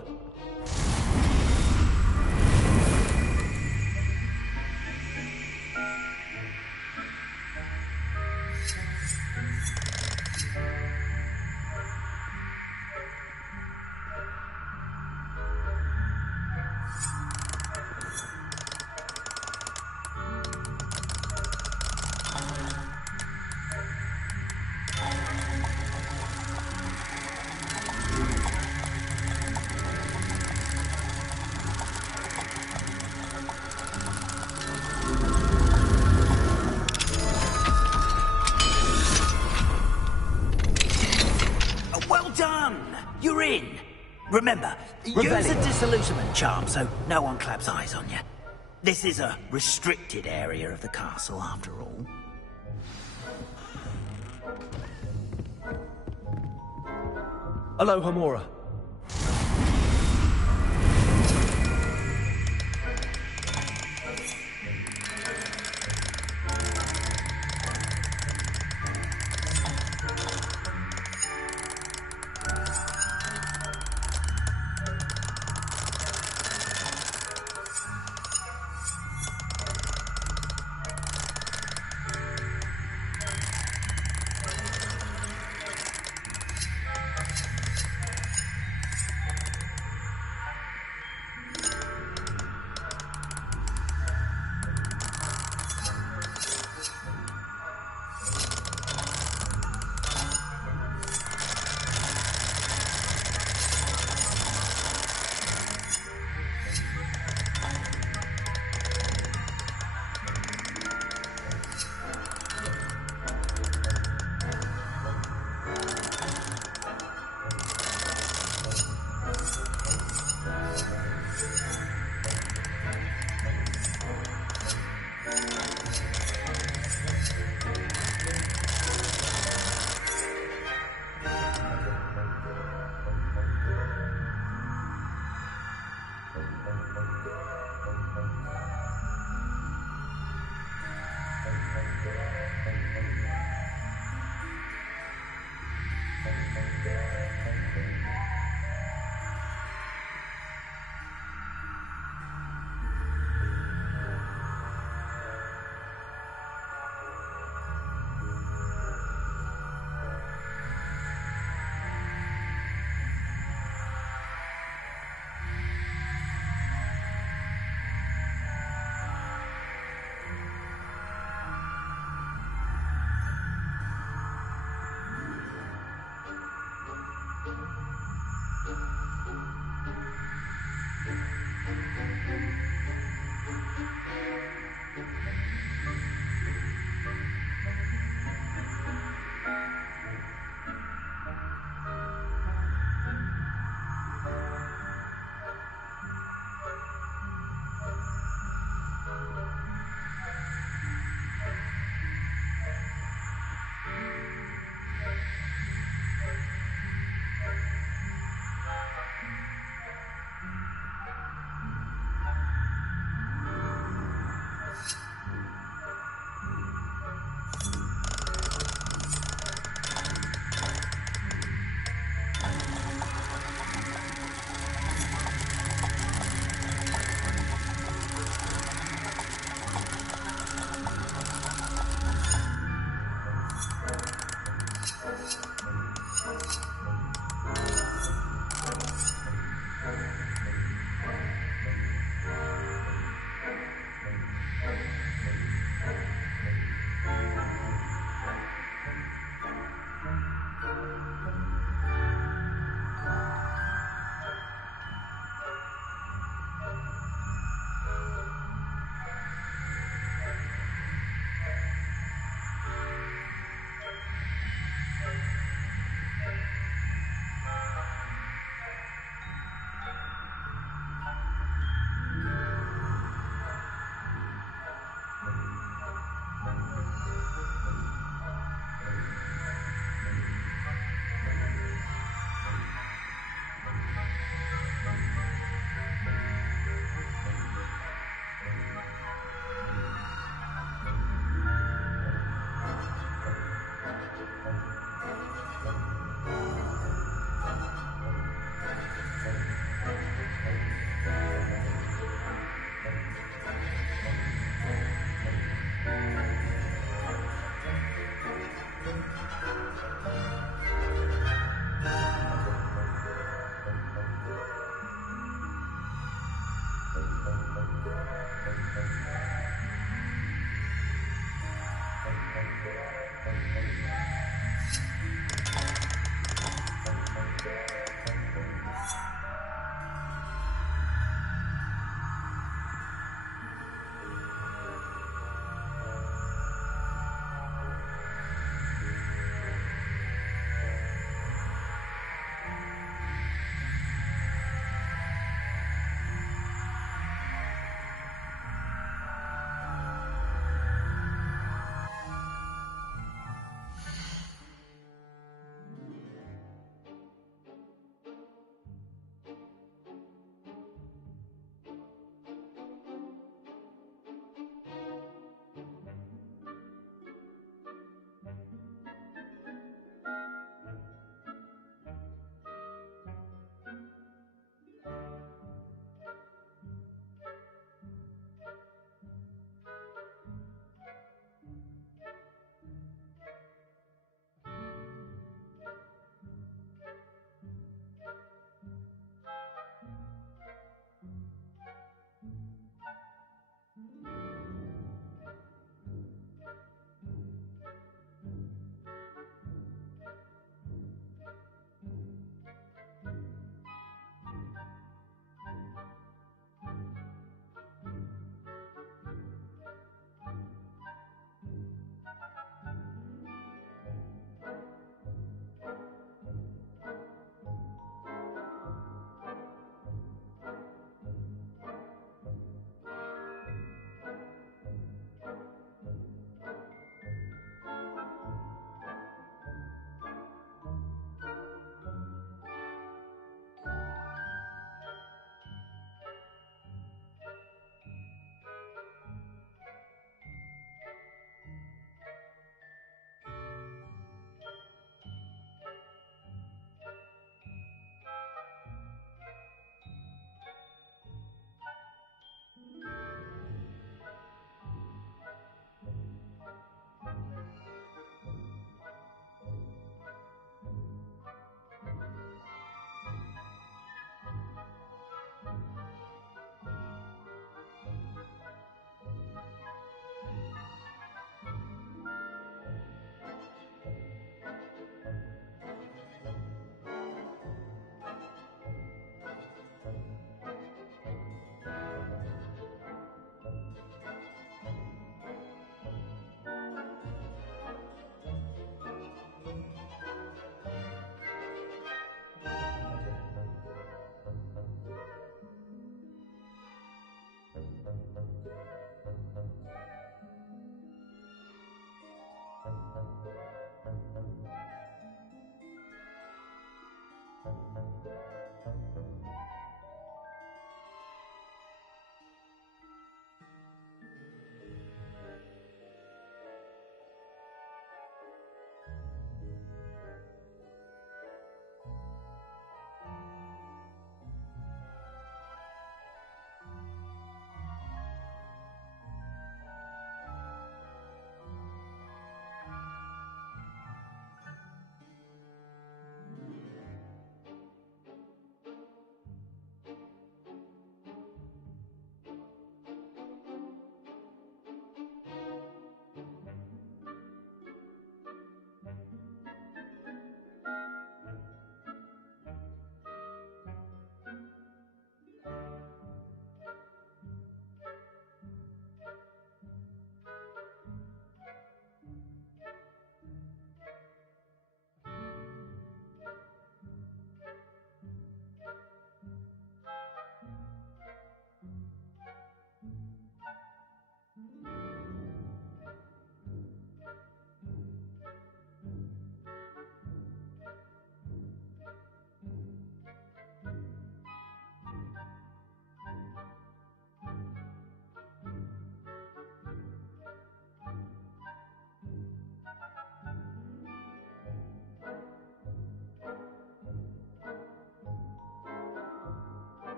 You're in. Remember, use a disillusionment charm so no one claps eyes on you. This is a restricted area of the castle, after all. Alohomora.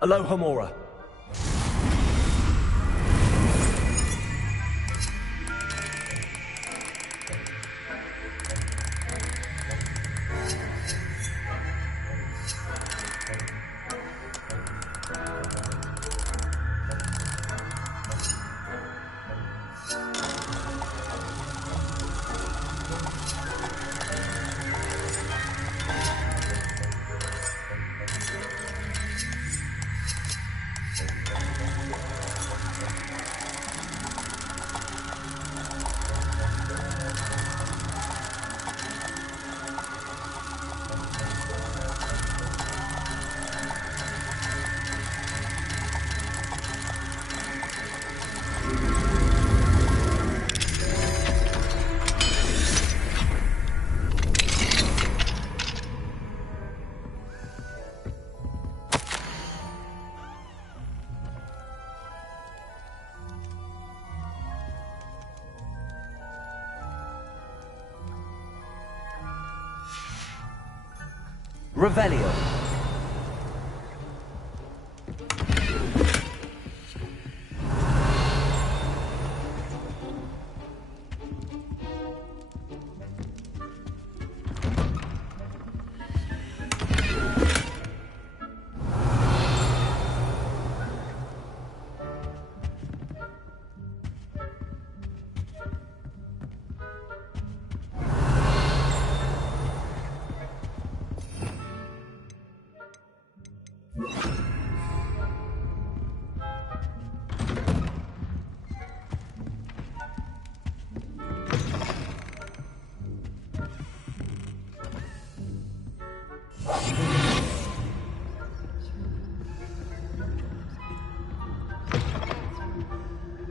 Aloha Mora. Revelio.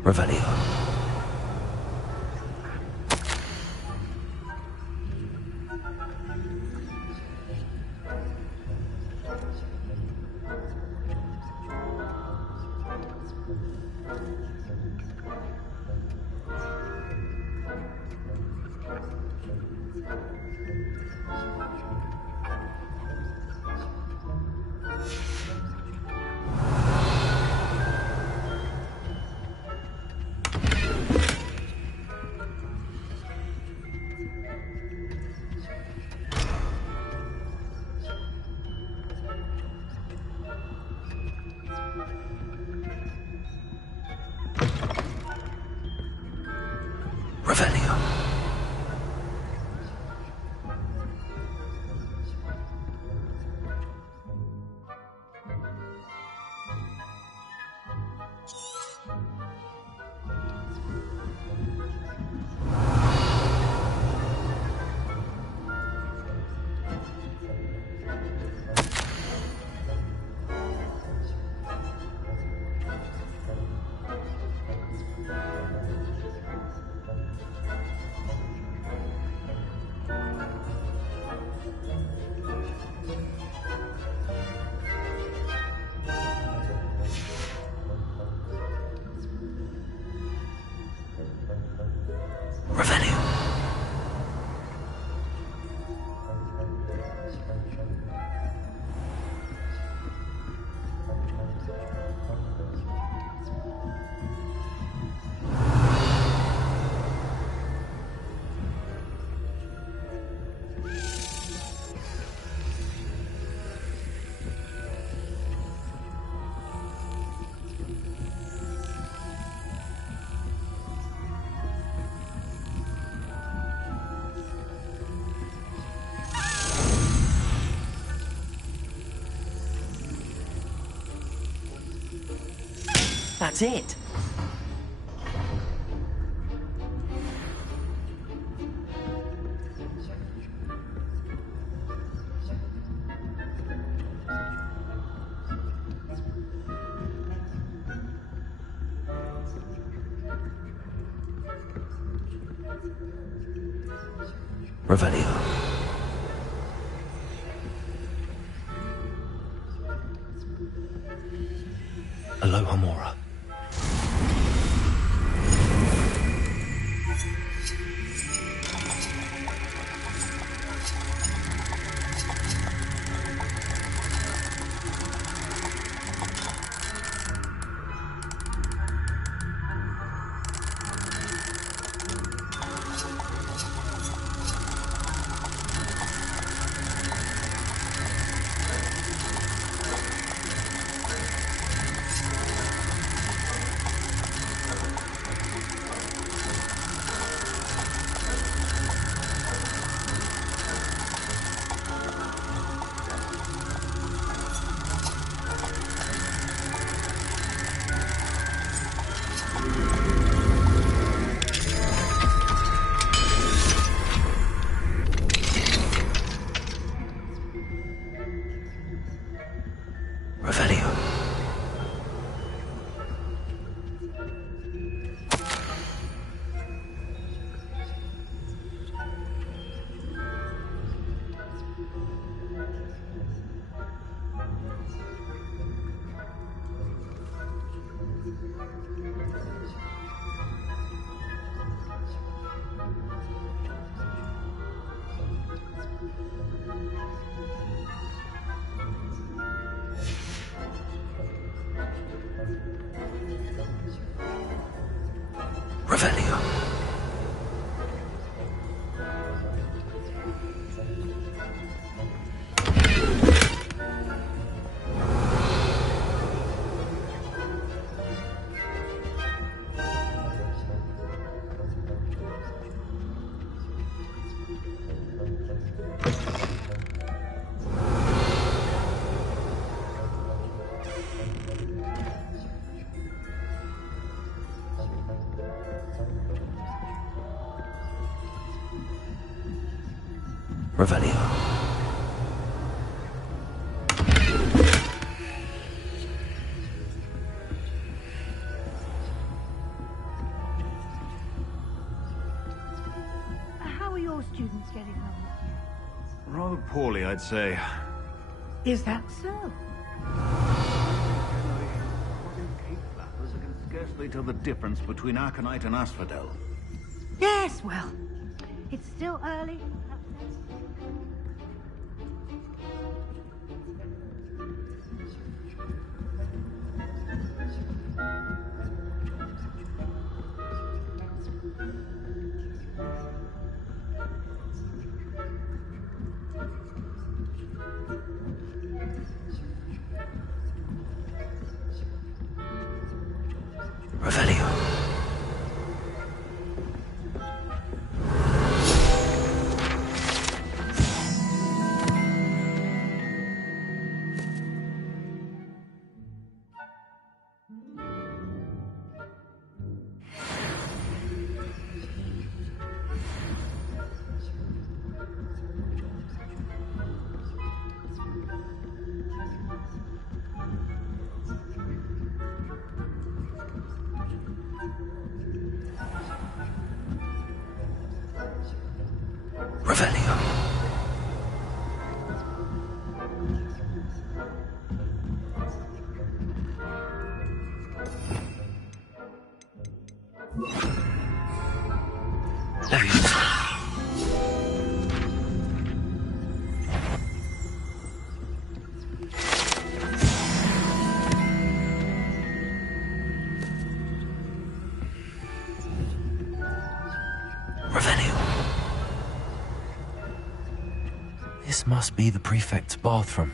Revelio. Revelio. That's it. Revelio. Aloha Mora. Revelio. Revelio. Revelio. How are your students getting on? Rather poorly, I'd say. Is that so? Flappers can scarcely tell the difference between Arcanite and Asphodel. Yes, well, it's still early. Revelio. Revelio. Revelio. This must be the prefect's bathroom.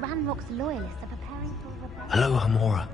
Ranrock's loyalists are preparing for a rebellion. Hello, Hamora.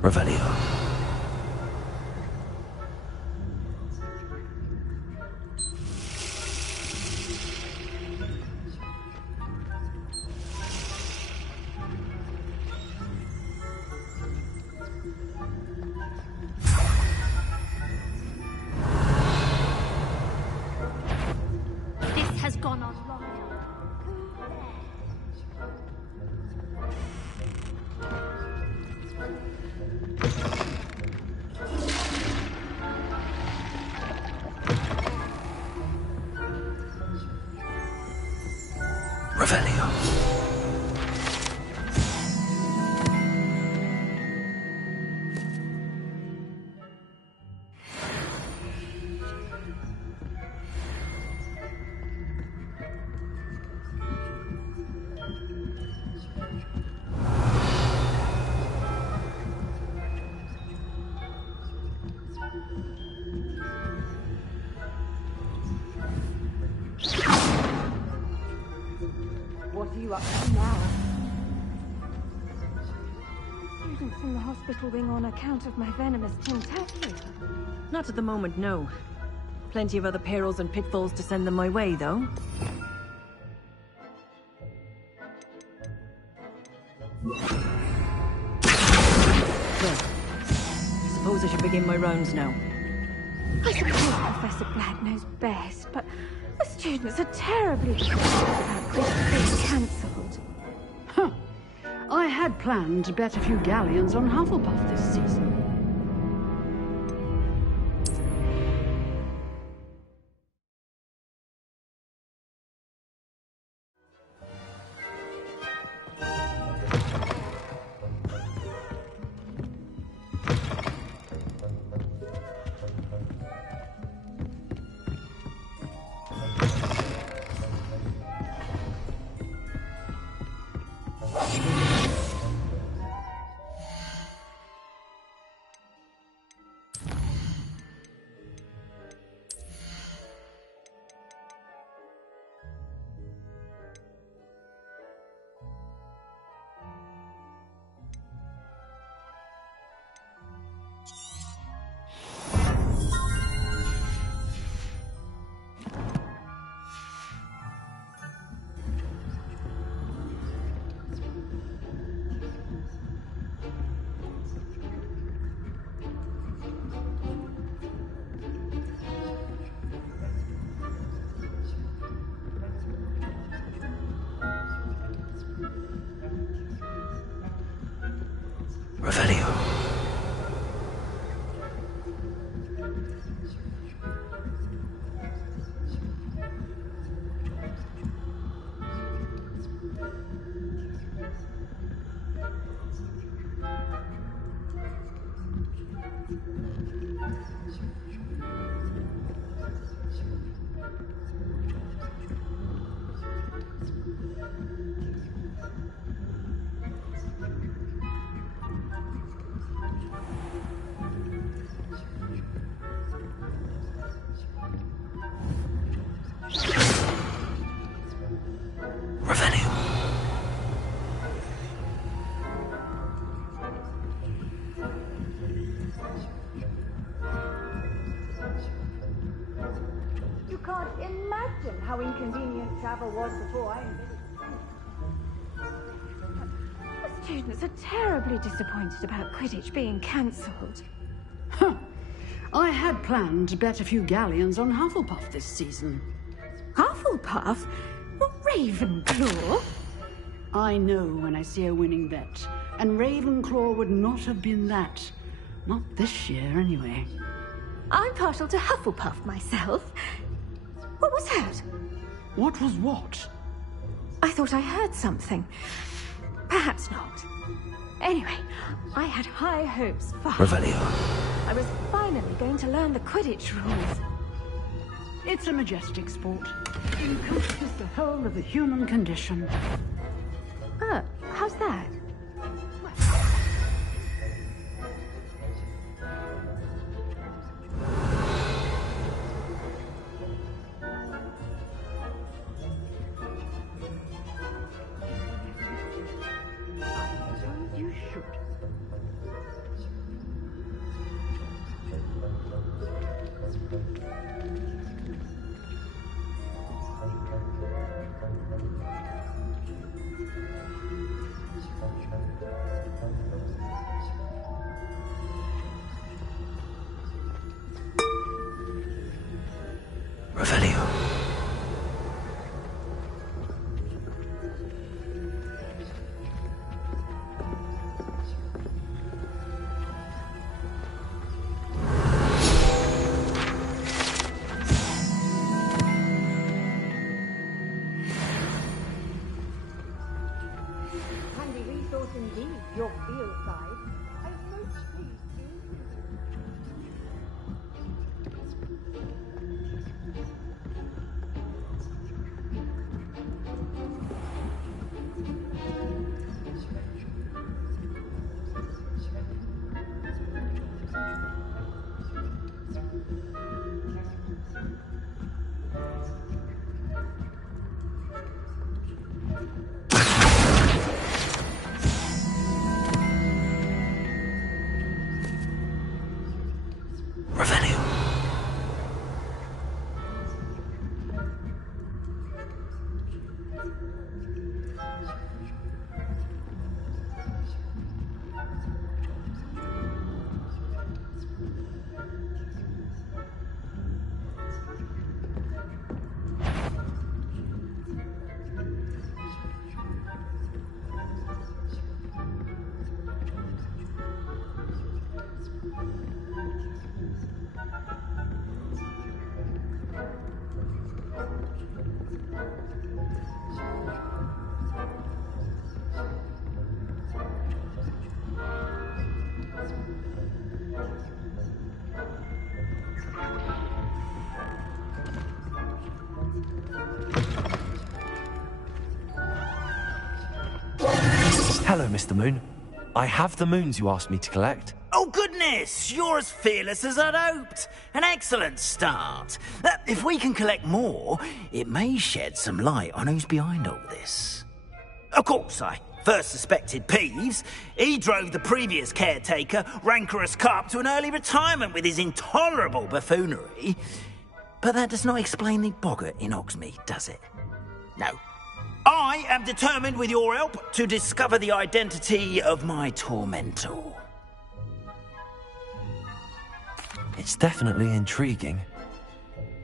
Revelio. This has gone on long enough. Revelio. What are you up to now? Students in the hospital wing on account of my venomous tentacular. Not at the moment, no. Plenty of other perils and pitfalls to send them my way, though. Well, I suppose I should begin my rounds now. I suppose Professor Black knows best, but the students are terribly about Quidditch being cancelled. Huh. I had planned to bet a few galleons on Hufflepuff this season. Revelio. Revelio. You can't imagine how inconvenient travel was before I invented the students are terribly disappointed about Quidditch being cancelled. Huh. I had planned to bet a few galleons on Hufflepuff this season. Hufflepuff? Not Ravenclaw? I know when I see a winning bet, and Ravenclaw would not have been that. Not this year, anyway. I'm partial to Hufflepuff myself. What was that? What was what? I thought I heard something. Perhaps not. Anyway, I had high hopes for Revelio. I was finally going to learn the Quidditch rules. It's a majestic sport. Encompasses the whole of the human condition. How's that? You should. handy resource indeed, your field guide. I'm most pleased Hello, Mr. Moon. I have the moons you asked me to collect. Oh, goodness! You're as fearless as I'd hoped. An excellent start. If we can collect more, it may shed some light on who's behind all this. Of course, I first suspected Peeves. He drove the previous caretaker, Rancorous Carp, to an early retirement with his intolerable buffoonery. But that does not explain the boggart in Hogsmeade, does it? No. I am determined, with your help, to discover the identity of my tormentor. It's definitely intriguing.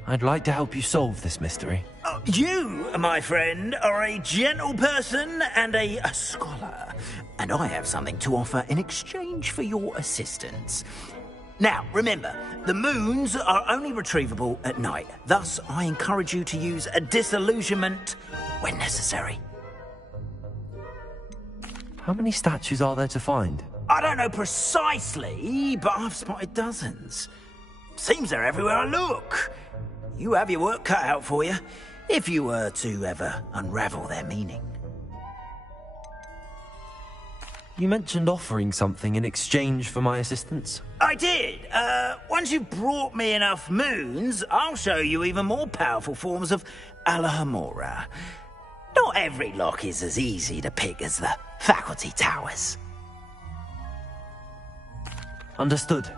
I'd like to help you solve this mystery. You, my friend, are a gentle person and a scholar, and I have something to offer in exchange for your assistance. Now, remember, the moons are only retrievable at night. Thus, I encourage you to use a disillusionment when necessary. How many statues are there to find? I don't know precisely, but I've spotted dozens. Seems they're everywhere I look. You have your work cut out for you, if you were to ever unravel their meaning. You mentioned offering something in exchange for my assistance? I did. Once you've brought me enough moons, I'll show you even more powerful forms of Alahamora. Not every lock is as easy to pick as the faculty towers. Understood.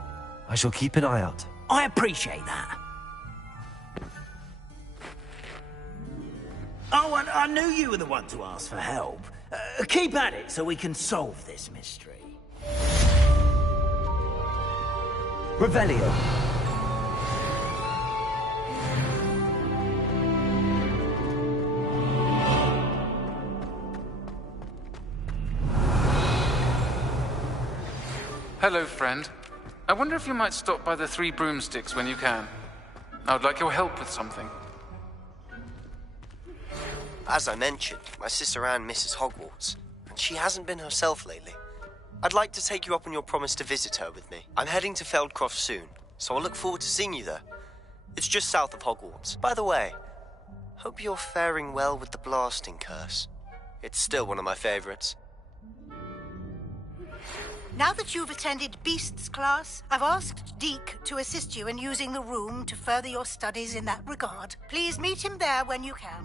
I shall keep an eye out. I appreciate that. Oh, and I knew you were the one to ask for help. Keep at it so we can solve this mystery. Revelio. Hello, friend. I wonder if you might stop by the Three Broomsticks when you can. I would like your help with something. As I mentioned, my sister Anne misses Hogwarts, and she hasn't been herself lately. I'd like to take you up on your promise to visit her with me. I'm heading to Feldcroft soon, so I'll look forward to seeing you there. It's just south of Hogwarts. By the way, hope you're faring well with the blasting curse. It's still one of my favorites. Now that you've attended Beasts class, I've asked Deke to assist you in using the room to further your studies in that regard. Please meet him there when you can.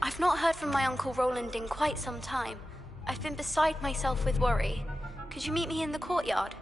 I've not heard from my Uncle Roland in quite some time. I've been beside myself with worry. Could you meet me in the courtyard?